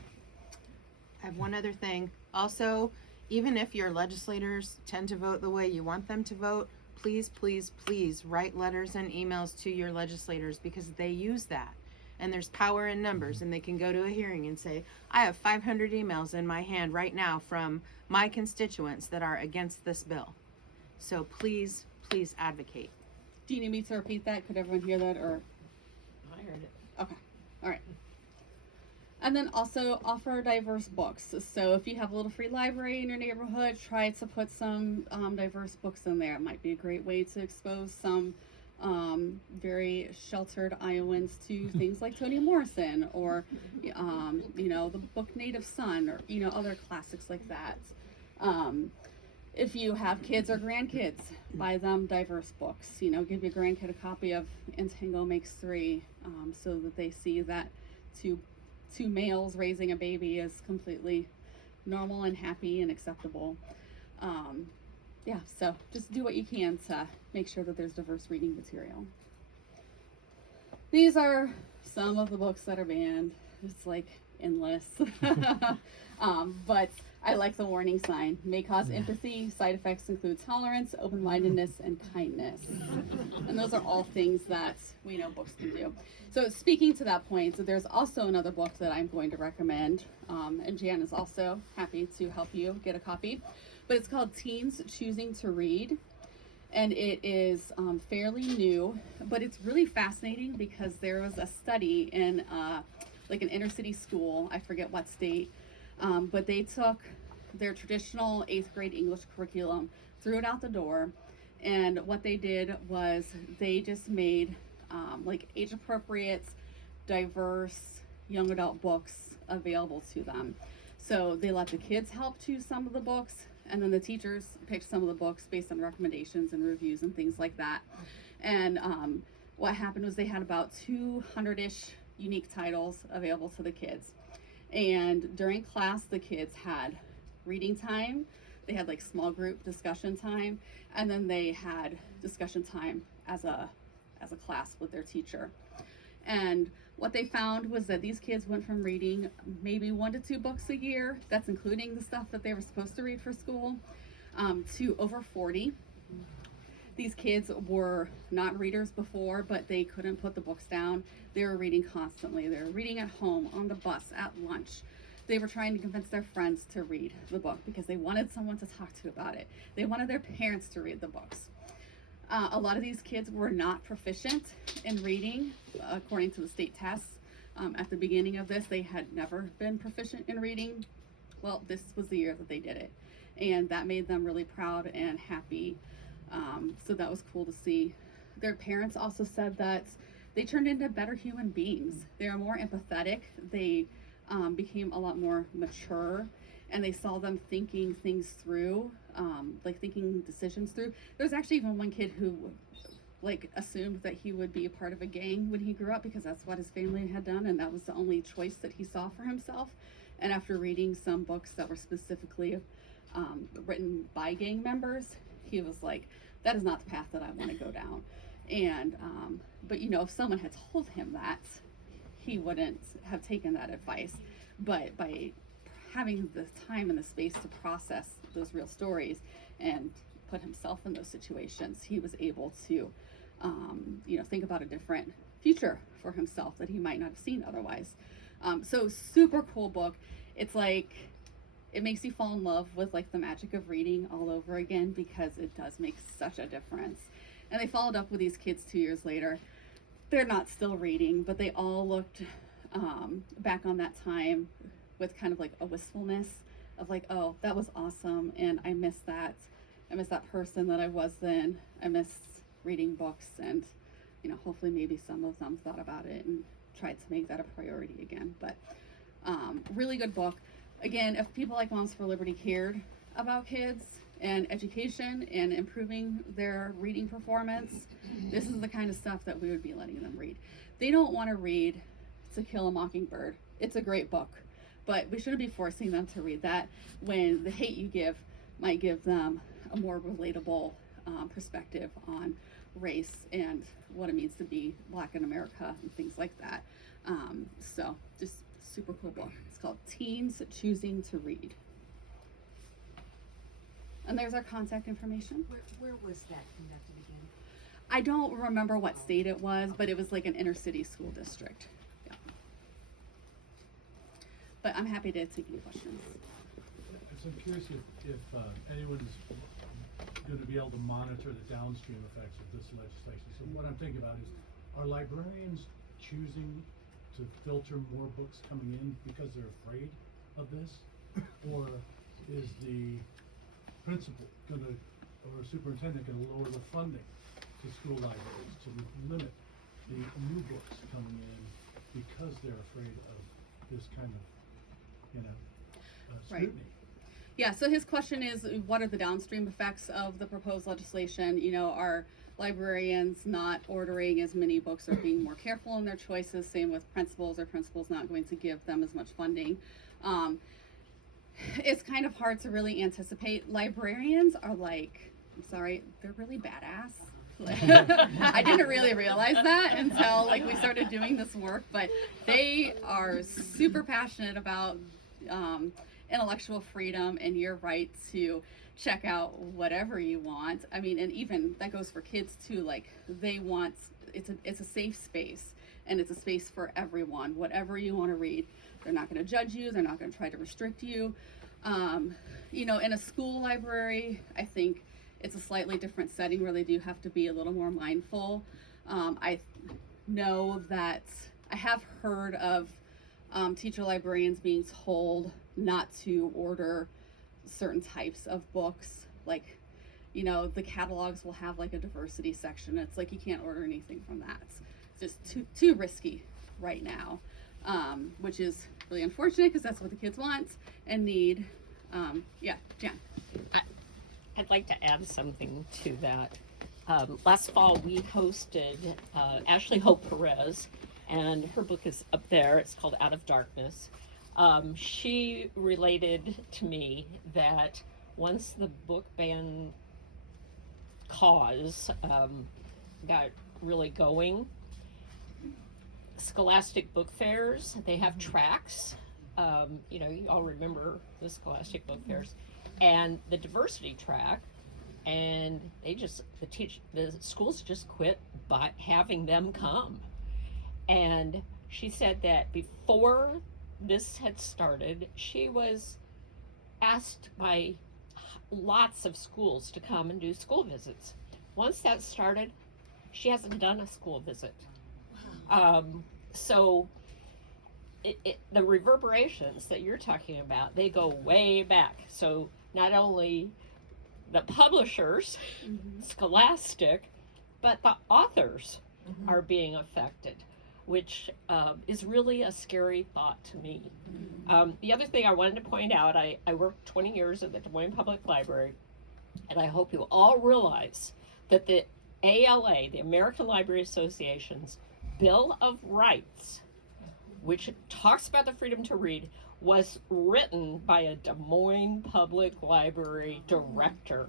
I have one other thing. Also, even if your legislators tend to vote the way you want them to vote, please, please, please write letters and emails to your legislators, because they use that. And there's power in numbers, and they can go to a hearing and say, I have 500 emails in my hand right now from my constituents that are against this bill. So please, please advocate. Do you need me to repeat that? Could everyone hear that, or? I heard it. Okay, all right. And then also offer diverse books. So if you have a little free library in your neighborhood, try to put some diverse books in there. It might be a great way to expose some very sheltered Iowans to things like Toni Morrison, or the book Native Son, or other classics like that. If you have kids or grandkids, buy them diverse books. Give your grandkid a copy of And Tango Makes Three, so that they see that two males raising a baby is completely normal and happy and acceptable. So just do what you can to make sure that there's diverse reading material. These are some of the books that are banned. It's like endless. But I like the warning sign. May cause empathy. Side effects include tolerance, open-mindedness, and kindness. And those are all things that we know books can do. So speaking to that point, so there's also another book that I'm going to recommend, and Jan is also happy to help you get a copy. But it's called Teens Choosing to Read. And it is fairly new, but it's really fascinating because there was a study in like an inner city school, I forget what state, but they took their traditional 8th grade English curriculum, threw it out the door, and what they did was they just made like age appropriate, diverse young adult books available to them. So they let the kids help choose some of the books, and then the teachers picked some of the books based on recommendations and reviews and things like that. And what happened was they had about 200-ish unique titles available to the kids. And during class, the kids had reading time, they had like small group discussion time, and then they had discussion time as a class with their teacher. And what they found was that these kids went from reading maybe 1 to 2 books a year, that's including the stuff that they were supposed to read for school, to over 40. These kids were not readers before, but they couldn't put the books down. They were reading constantly. They were reading at home, on the bus, at lunch. They were trying to convince their friends to read the book because they wanted someone to talk to about it. They wanted their parents to read the books. A lot of these kids were not proficient in reading, according to the state tests. At the beginning of this, they had never been proficient in reading. Well, this was the year that they did it. And that made them really proud and happy. So that was cool to see. Their parents also said that they turned into better human beings. They were more empathetic. They became a lot more mature, and they saw them thinking things through, like thinking decisions through. There's actually even one kid who like assumed that he would be a part of a gang when he grew up because that's what his family had done, and that was the only choice that he saw for himself. And after reading some books that were specifically written by gang members, he was like, that is not the path that I want to go down. And but if someone had told him that, he wouldn't have taken that advice. But by having the time and the space to process those real stories and put himself in those situations, he was able to think about a different future for himself that he might not have seen otherwise. So super cool book. It's like, it makes you fall in love with like the magic of reading all over again, because it does make such a difference. And they followed up with these kids 2 years later. They're not still reading, but they all looked back on that time with kind of like a wistfulness of like, oh, that was awesome, and I miss that. I miss that person that I was then. I miss reading books, and hopefully maybe some of them thought about it and tried to make that a priority again. But really good book. Again, if people like Moms for Liberty cared about kids and education and improving their reading performance, this is the kind of stuff that we would be letting them read. They don't want to read To Kill a Mockingbird. It's a great book, but we shouldn't be forcing them to read that when the hate you give might give them a more relatable perspective on race and what it means to be Black in America and things like that. So just super cool book. It's called Teens Choosing to Read. And there's our contact information. Where was that conducted again? I don't remember what state it was, but it was like an inner city school district. Yeah. But I'm happy to take any questions. So I'm curious if anyone's going to be able to monitor the downstream effects of this legislation. So what I'm thinking about is, are librarians choosing to filter more books coming in because they're afraid of this? Or is the principal going to, or superintendent going to lower the funding to school libraries to limit the new books coming in because they're afraid of this kind of, Right. scrutiny? Yeah, so his question is, what are the downstream effects of the proposed legislation? Are librarians not ordering as many books or being more careful in their choices? Same with principals, or principals not going to give them as much funding? It's kind of hard to really anticipate. Librarians are like, I'm sorry, they're really badass. I didn't really realize that until we started doing this work, but they are super passionate about intellectual freedom and your right to check out whatever you want. I mean, and even that goes for kids too. They want, it's a safe space, and it's a space for everyone. Whatever you want to read, they're not going to judge you. They're not going to try to restrict you. In a school library, I think it's a slightly different setting where they do have to be a little more mindful. I know that I have heard of teacher librarians being told not to order certain types of books. The catalogs will have a diversity section. It's you can't order anything from that. It's just too risky right now, which is really unfortunate because that's what the kids want and need. Yeah, Jan. I'd like to add something to that. Last fall, we hosted Ashley Hope Perez, and her book is up there. It's called Out of Darkness. She related to me that once the book ban cause got really going, Scholastic book fairs, they have tracks. You all remember the Scholastic book fairs, and the diversity track, and the schools just quit by having them come. And she said that before this had started, she was asked by lots of schools to come and do school visits. Once that started, she hasn't done a school visit. So the reverberations that you're talking about, they go way back. So not only the publishers, Scholastic, but the authors are being affected, which is really a scary thought to me. The other thing I wanted to point out, I worked 20 years at the Des Moines Public Library, and I hope you all realize that the ALA, the American Library Association's Bill of Rights, which talks about the freedom to read, was written by a Des Moines Public Library director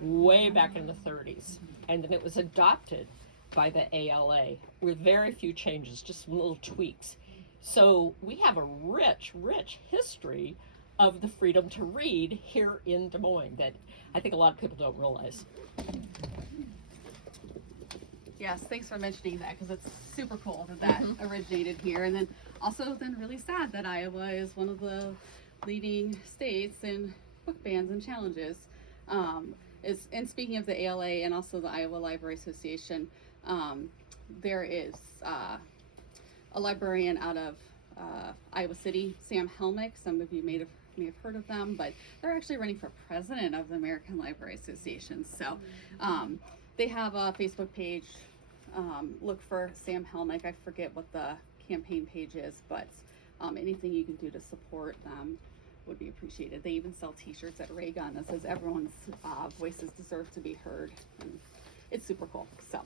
way back in the 30s. And then it was adopted by the ALA with very few changes, just some little tweaks. So we have a rich, rich history of the freedom to read here in Des Moines that I think a lot of people don't realize. Yes, thanks for mentioning that, because it's super cool that originated here. And then also really sad that Iowa is one of the leading states in book bans and challenges. And speaking of the ALA and also the Iowa Library Association, there is a librarian out of Iowa City, Sam Helmick. Some of you may have heard of them, but they're actually running for president of the American Library Association. So they have a Facebook page. Look for Sam Helmick. I forget what the campaign page is, but anything you can do to support them would be appreciated. They even sell t-shirts at Raygun that says everyone's voices deserve to be heard. And it's super cool. So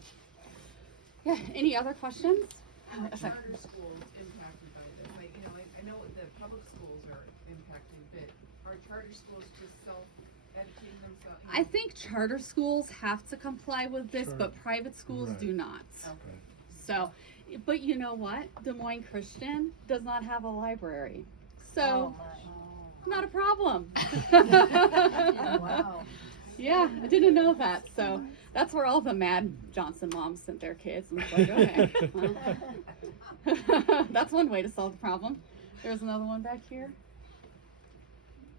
yeah, any other questions? Charter schools impacted by this? I know the public schools are impacted, but are charter schools just self-educating themselves? I think charter schools have to comply with this, Charter. but private schools Right. do not. Right. So, but you know what? Des Moines Christian does not have a library. So, not a problem. Wow. Yeah, I didn't know that. So that's where all the mad Johnson moms sent their kids. And it's like, okay, well, that's one way to solve the problem. There's another one back here.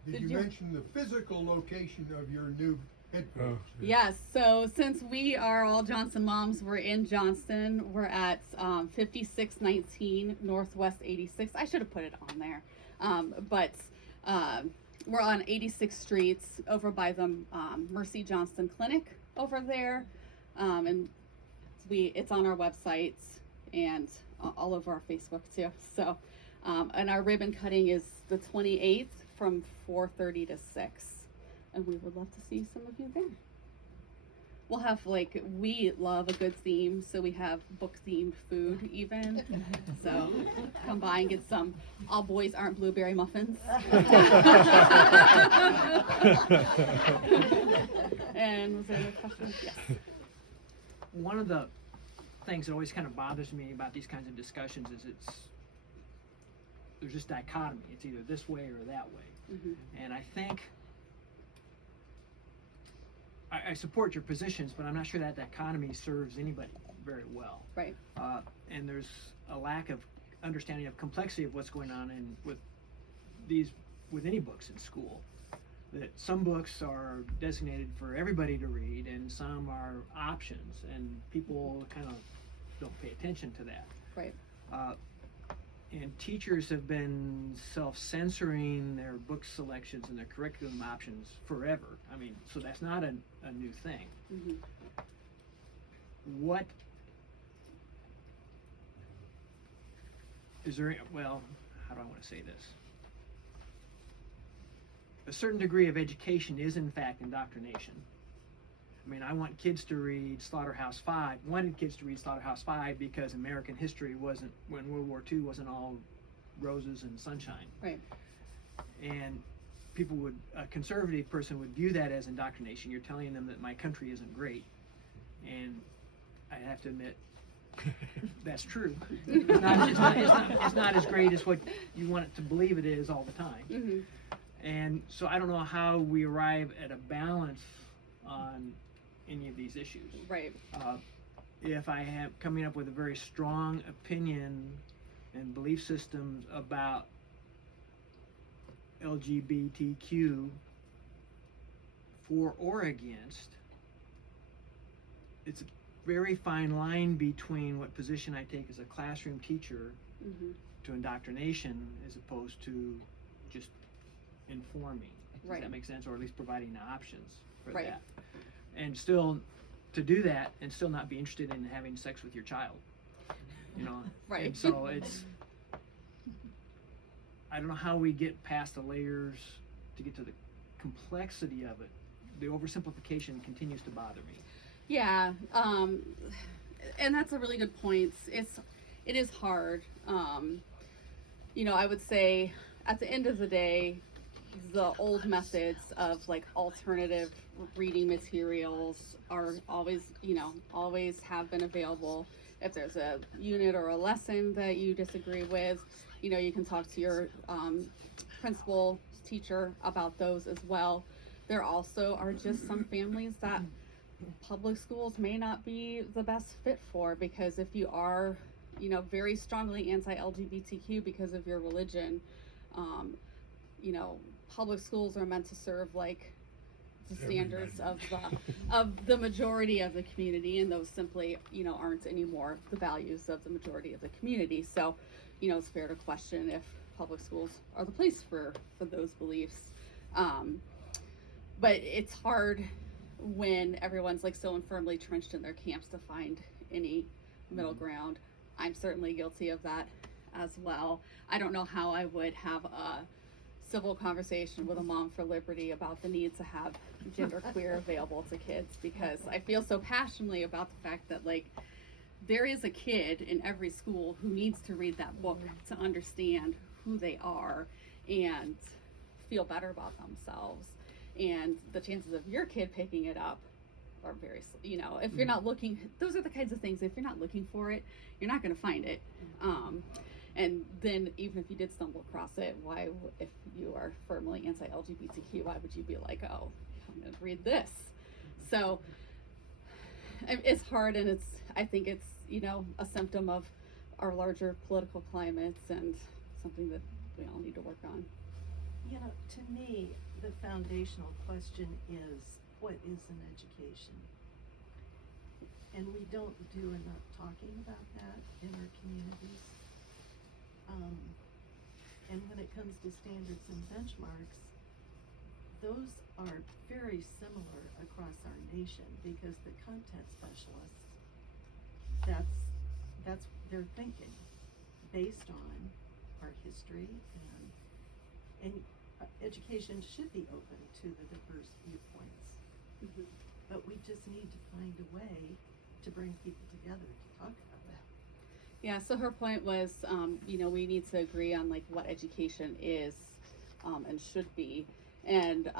Did Did you you- mention the physical location of your new Oh, headquarters? Yes, so since we are all Johnson moms, we're in Johnston. We're at 5619 Northwest 86. I should have put it on there. But we're on 86th Street over by the Mercy Johnston Clinic over there. And it's on our website and all over our Facebook too. So, and our ribbon cutting is the 28th from 4:30 to 6. And we would love to see some of you there. We'll have we love a good theme, so we have book themed food even. So come by and get some all boys aren't blueberry muffins. And was there another question? Yes. One of the things that always kind of bothers me about these kinds of discussions is there's this dichotomy. It's either this way or that way. Mhm. And I think I support your positions, but I'm not sure that dichotomy serves anybody very well. Right. And there's a lack of understanding of complexity of what's going on with any books in school. That some books are designated for everybody to read, and some are options, and people kind of don't pay attention to that. Right. And teachers have been self-censoring their book selections and their curriculum options forever. I mean, so that's not a new thing. Mhm. What is there? Well, how do I want to say this? A certain degree of education is in fact indoctrination. I mean, I want kids to read wanted kids to read Slaughterhouse 5 because American history when World War II wasn't all roses and sunshine. Right. And a conservative person would view that as indoctrination. You're telling them that my country isn't great. And I have to admit, that's true. It's not as great as what you want it to believe it is all the time. Mhm. And so I don't know how we arrive at a balance on any of these issues. Right. If I am coming up with a very strong opinion and belief systems about LGBTQ for or against, it's a very fine line between what position I take as a classroom teacher Mhm. to indoctrination as opposed to just informing. Does Right. that make sense? Or at least providing options for Right. that. And still, to do that and still not be interested in having sex with your child. Right. And so I don't know how we get past the layers to get to the complexity of it. The oversimplification continues to bother me. Yeah, and that's a really good point. It is hard. I would say at the end of the day, the old methods of alternative reading materials are always have been available. If there's a unit or a lesson that you disagree with, you can talk to your principal teacher about those as well. There also are just some families that public schools may not be the best fit for, because if you are, very strongly anti-LGBTQ because of your religion, public schools are meant to serve the standards of the majority of the community, and those simply, aren't anymore the values of the majority of the community. So, it's fair to question if public schools are the place for those beliefs. But it's hard when everyone's so firmly trenched in their camps to find any middle ground. I'm certainly guilty of that as well. I don't know how I would have a civil conversation with a Mom for Liberty about the need to have genderqueer available to kids, because I feel so passionately about the fact that there is a kid in every school who needs to read that book to understand who they are and feel better about themselves. And the chances of your kid picking it up are very, if you're not looking, those are the kinds of things, if you're not looking for it, you're not going to find it. And then even if you did stumble across it, if you are firmly anti-LGBTQ, why would you be like, oh, I'm going to read this? So it's hard, and I think it's, a symptom of our larger political climates and something that we all need to work on. To me, the foundational question is, what is an education? And we don't do enough talking about that in our communities. And when it comes to standards and benchmarks, those are very similar across our nation, because the content specialists, that's their thinking based on our history, and education should be open to the diverse viewpoints. But we just need to find a way to bring people together to talk about that. Yeah, so her point was, we need to agree on like what education is and should be. And,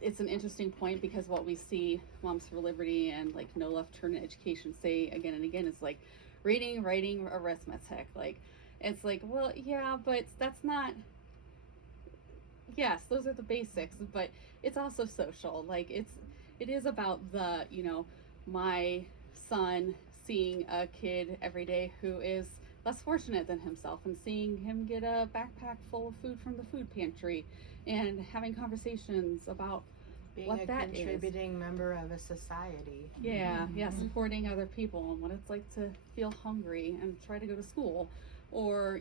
it's an interesting point, because what we see Moms for Liberty and like No Left Turn in Education say again and again is like reading, writing, arithmetic. Like, it's like, well, yeah, but that's not, yes, those are the basics, but it's also social. Like, it is about the, my son seeing a kid every day who is less fortunate than himself, and seeing him get a backpack full of food from the food pantry, and having conversations about Being what a that is. contributing member of a society. Yeah, supporting other people and what it's like to feel hungry and try to go to school. Or,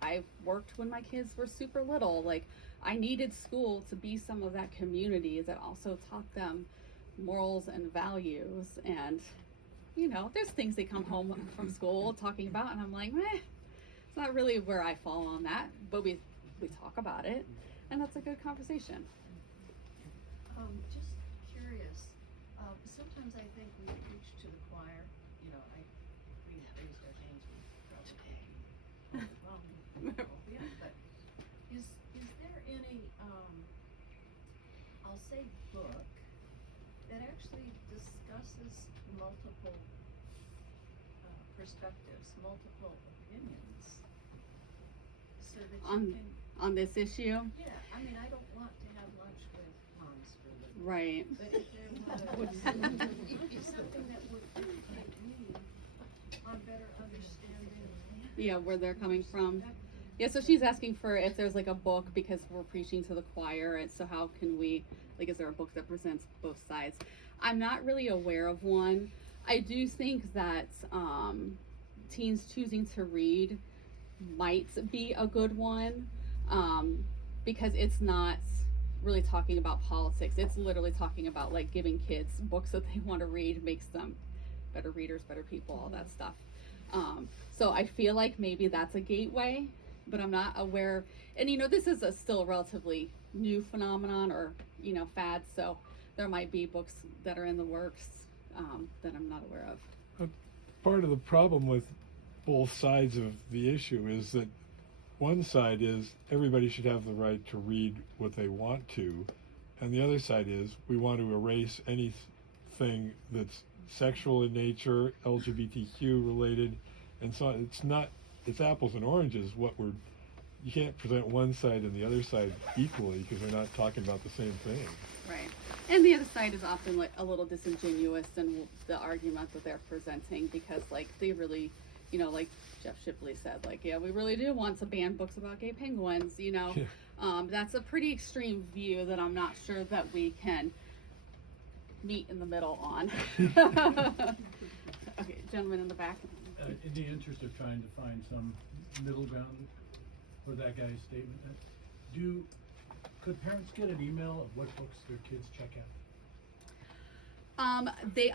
I worked when my kids were super little. Like, I needed school to be some of that community that also taught them morals and values. And, there's things they come home from school talking about, and I'm like, it's not really where I fall on that, but we talk about it, and that's a good conversation. Just curious, sometimes I think we preach to the choir. We raised our hands, we probably but is there any I'll say book that actually discusses multiple perspectives, multiple opinions, so that you can on this issue? Yeah, I mean, I don't want to have lunch with Moms for Liberty. Right. But if there was something that would educate me on better understanding. Where they're coming from. Yeah, so she's asking for if there's like a book, because we're preaching to the choir, and so how can we, like, is there a book that presents both sides? I'm not really aware of one. I do think that teens choosing to read might be a good one, because it's not really talking about politics. It's literally talking about like giving kids books that they want to read, makes them better readers, better people, all that stuff. So I feel like maybe that's a gateway, but I'm not aware. And this is still a relatively new phenomenon, or fad. So there might be books that are in the works that I'm not aware of. Part of the problem with both sides of the issue is that one side is everybody should have the right to read what they want to, and the other side is we want to erase anything that's sexual in nature, LGBTQ related, and so it's apples and oranges. You can't present one side and the other side equally, because they're not talking about the same thing. Right. And the other side is often like a little disingenuous in the argument that they're presenting, because like they really, like Jeff Shipley said, like, yeah, we really do want to ban books about gay penguins, Yeah. That's a pretty extreme view that I'm not sure that we can meet in the middle on. Okay, gentleman in the back. In the interest of trying to find some middle ground for that guy's statement, could parents get an email of what books their kids check out?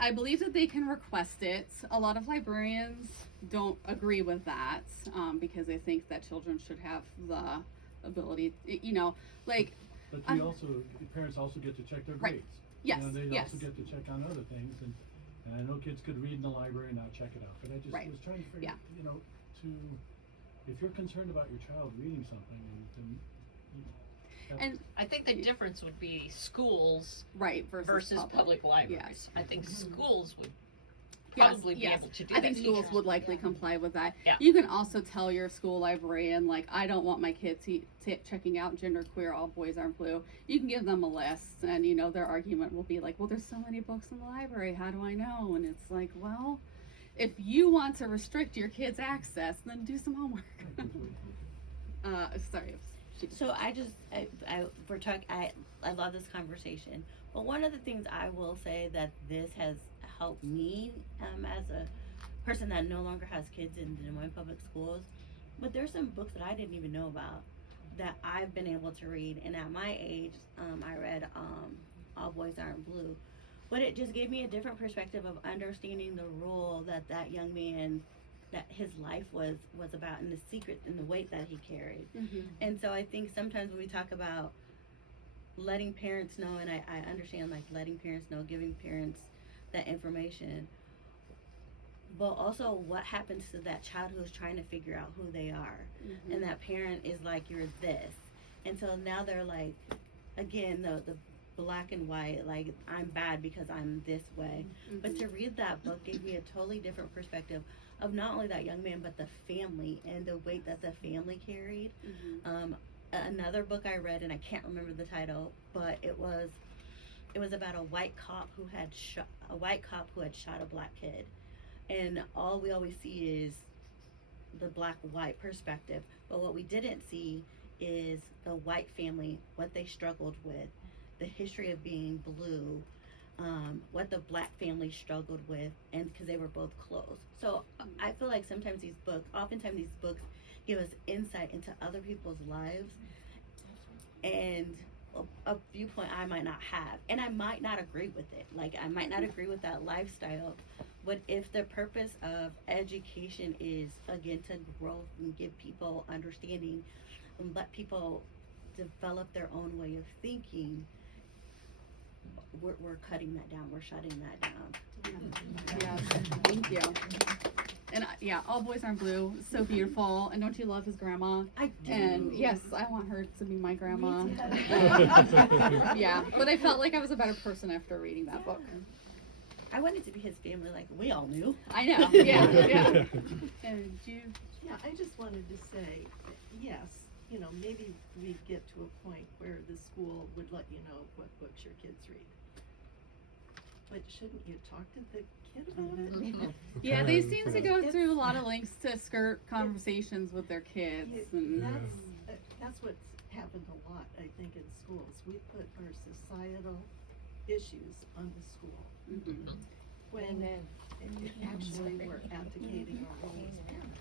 I believe that they can request it. A lot of librarians don't agree with that, because they think that children should have the ability, like. But parents also get to check their Right. grades. Yes, They yes. also get to check on other things, and I know kids could read in the library and not check it out, but I just Right. was trying to figure, Yeah. to if you're concerned about your child reading something, then you have And I think the difference would be schools right versus public libraries. Yes. I think schools would Yes, probably be yes. able to do I that. think schools Teachers- would likely comply with that. Yeah. You can also tell your school librarian, like, I don't want my kids checking out genderqueer, all boys aren't blue. You can give them a list, and you know their argument will be like, well, there's so many books in the library. How do I know? And it's like, well, if you want to restrict your kids' access, then do some homework. Sorry. So we're talking. I love this conversation. But one of the things I will say that this has helped me as a person that no longer has kids in the Des Moines Public Schools, but there's some books that I didn't even know about that I've been able to read. And at my age, I read All Boys Aren't Blue, but it just gave me a different perspective of understanding the role that young man, that his life was about, and the secret and the weight that he carried. Mm-hmm. And so I think sometimes when we talk about letting parents know, and I understand like letting parents know, giving parents that information, but also what happens to that child who's trying to figure out who they are, Mm-hmm. and that parent is like, you're this, and so now they're like, again, the black and white, like, I'm bad because I'm this way. Mm-hmm. But to read that book gave me a totally different perspective of not only that young man, but the family and the weight that the family carried. Mm-hmm. Another book I read, and I can't remember the title, but it was about a white cop who had shot a black kid, and all we always see is the black-white perspective, but what we didn't see is the white family, what they struggled with, the history of being blue, what the black family struggled with, and because they were both close. So I feel like oftentimes these books give us insight into other people's lives and a viewpoint I might not have, and I might not agree with it. Like, I might not agree with that lifestyle, but if the purpose of education is, again, to grow and give people understanding and let people develop their own way of thinking, we're cutting that down, we're shutting that down. Yeah, thank you. And All Boys Aren't Blue, so beautiful. And don't you love his grandma? I do. And yes, I want her to be my grandma. Me too. Yeah, but I felt like I was a better person after reading that book. I wanted to be his family, like we all knew. I know, yeah. And you? Yeah, I just wanted to say, yes, maybe we get to a point where the school would let you know what books your kids read. But shouldn't you talk to the kid about it? Yeah, they seem to go through a lot of links to skirt conversations with their kids. And That's what's happened a lot, I think, in schools. We put our societal issues on the school. Mhm. When actually we're abdicating our role as parents.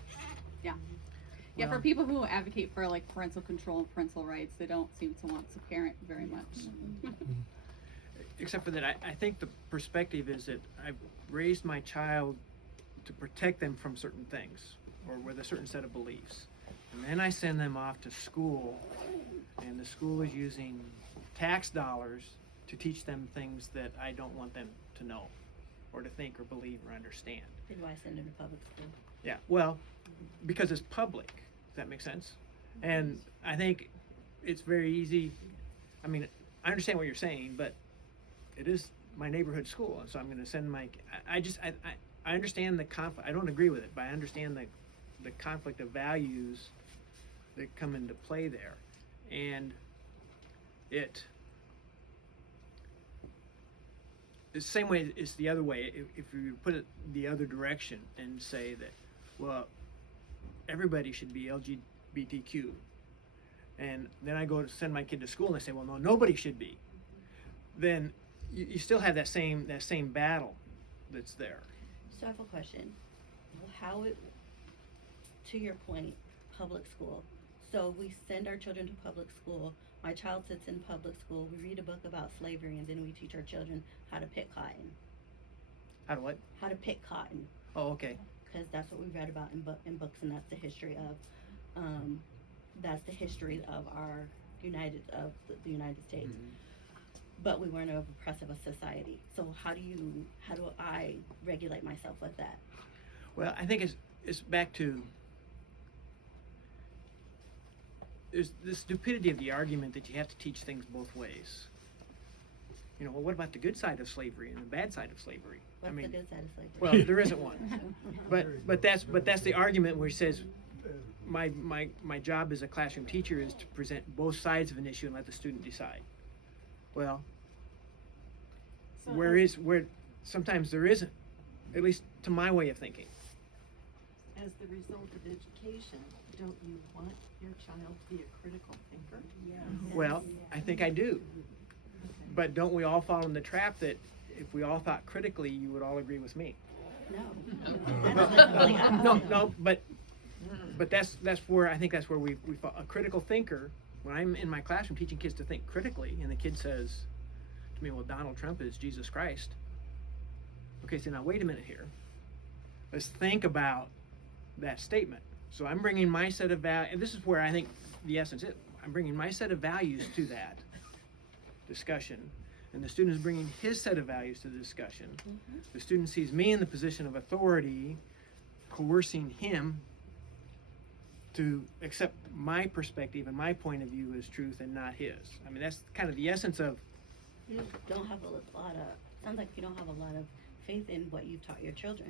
Yeah, for people who advocate for like parental control and parental rights, they don't seem to want to parent very much. Except for that, I think the perspective is that I've raised my child to protect them from certain things or with a certain set of beliefs. And then I send them off to school, and the school is using tax dollars to teach them things that I don't want them to know or to think or believe or understand. That's why I send them to public school. Yeah, well, because it's public. Does that make sense? And I think it's very easy. I mean, I understand what you're saying, but it is my neighborhood school, and so I'm going to send my. I understand the conflict. I don't agree with it, but I understand the conflict of values that come into play there, and it's the same way it's the other way. If you put it the other direction and say that, well, everybody should be LGBTQ, and then I go to send my kid to school and I say, well, no, nobody should be. Then you still have that same battle that's there. So I have a question. To your point, public school. So we send our children to public school. My child sits in public school. We read a book about slavery, and then we teach our children how to pick cotton. How to what? How to pick cotton. Oh, okay. Because that's what we read about in books, and that's the history of the United States. Mm-hmm. But we weren't an oppressive society. So how do I regulate myself with that? Well, I think it's back to there's the stupidity of the argument that you have to teach things both ways. You know, well, what about the good side of slavery and the bad side of slavery? What's I mean, the good side of slavery? well, there isn't one. But that's the argument where he says, my job as a classroom teacher is to present both sides of an issue and let the student decide. Well, So where sometimes there isn't, at least to my way of thinking. as the result of education, don't you want your child to be a critical thinker? Well, I think I do. But don't we all fall in the trap that if we all thought critically, you would all agree with me? No. No, but that's where I think that's where we fall. A critical thinker. When I'm in my classroom teaching kids to think critically, and the kid says to me, "Well, Donald Trump is Jesus Christ." Okay, so now wait a minute here. Let's think about that statement. So I'm bringing my set of values, and this is where I think the essence is. I'm bringing my set of values to that discussion, and the student is bringing his set of values to the discussion. The student sees me in the position of authority, coercing him to accept my perspective and my point of view as truth and not his. I mean, that's kind of the essence of. You don't have a lot of, sounds like you don't have a lot of faith in what you've taught your children.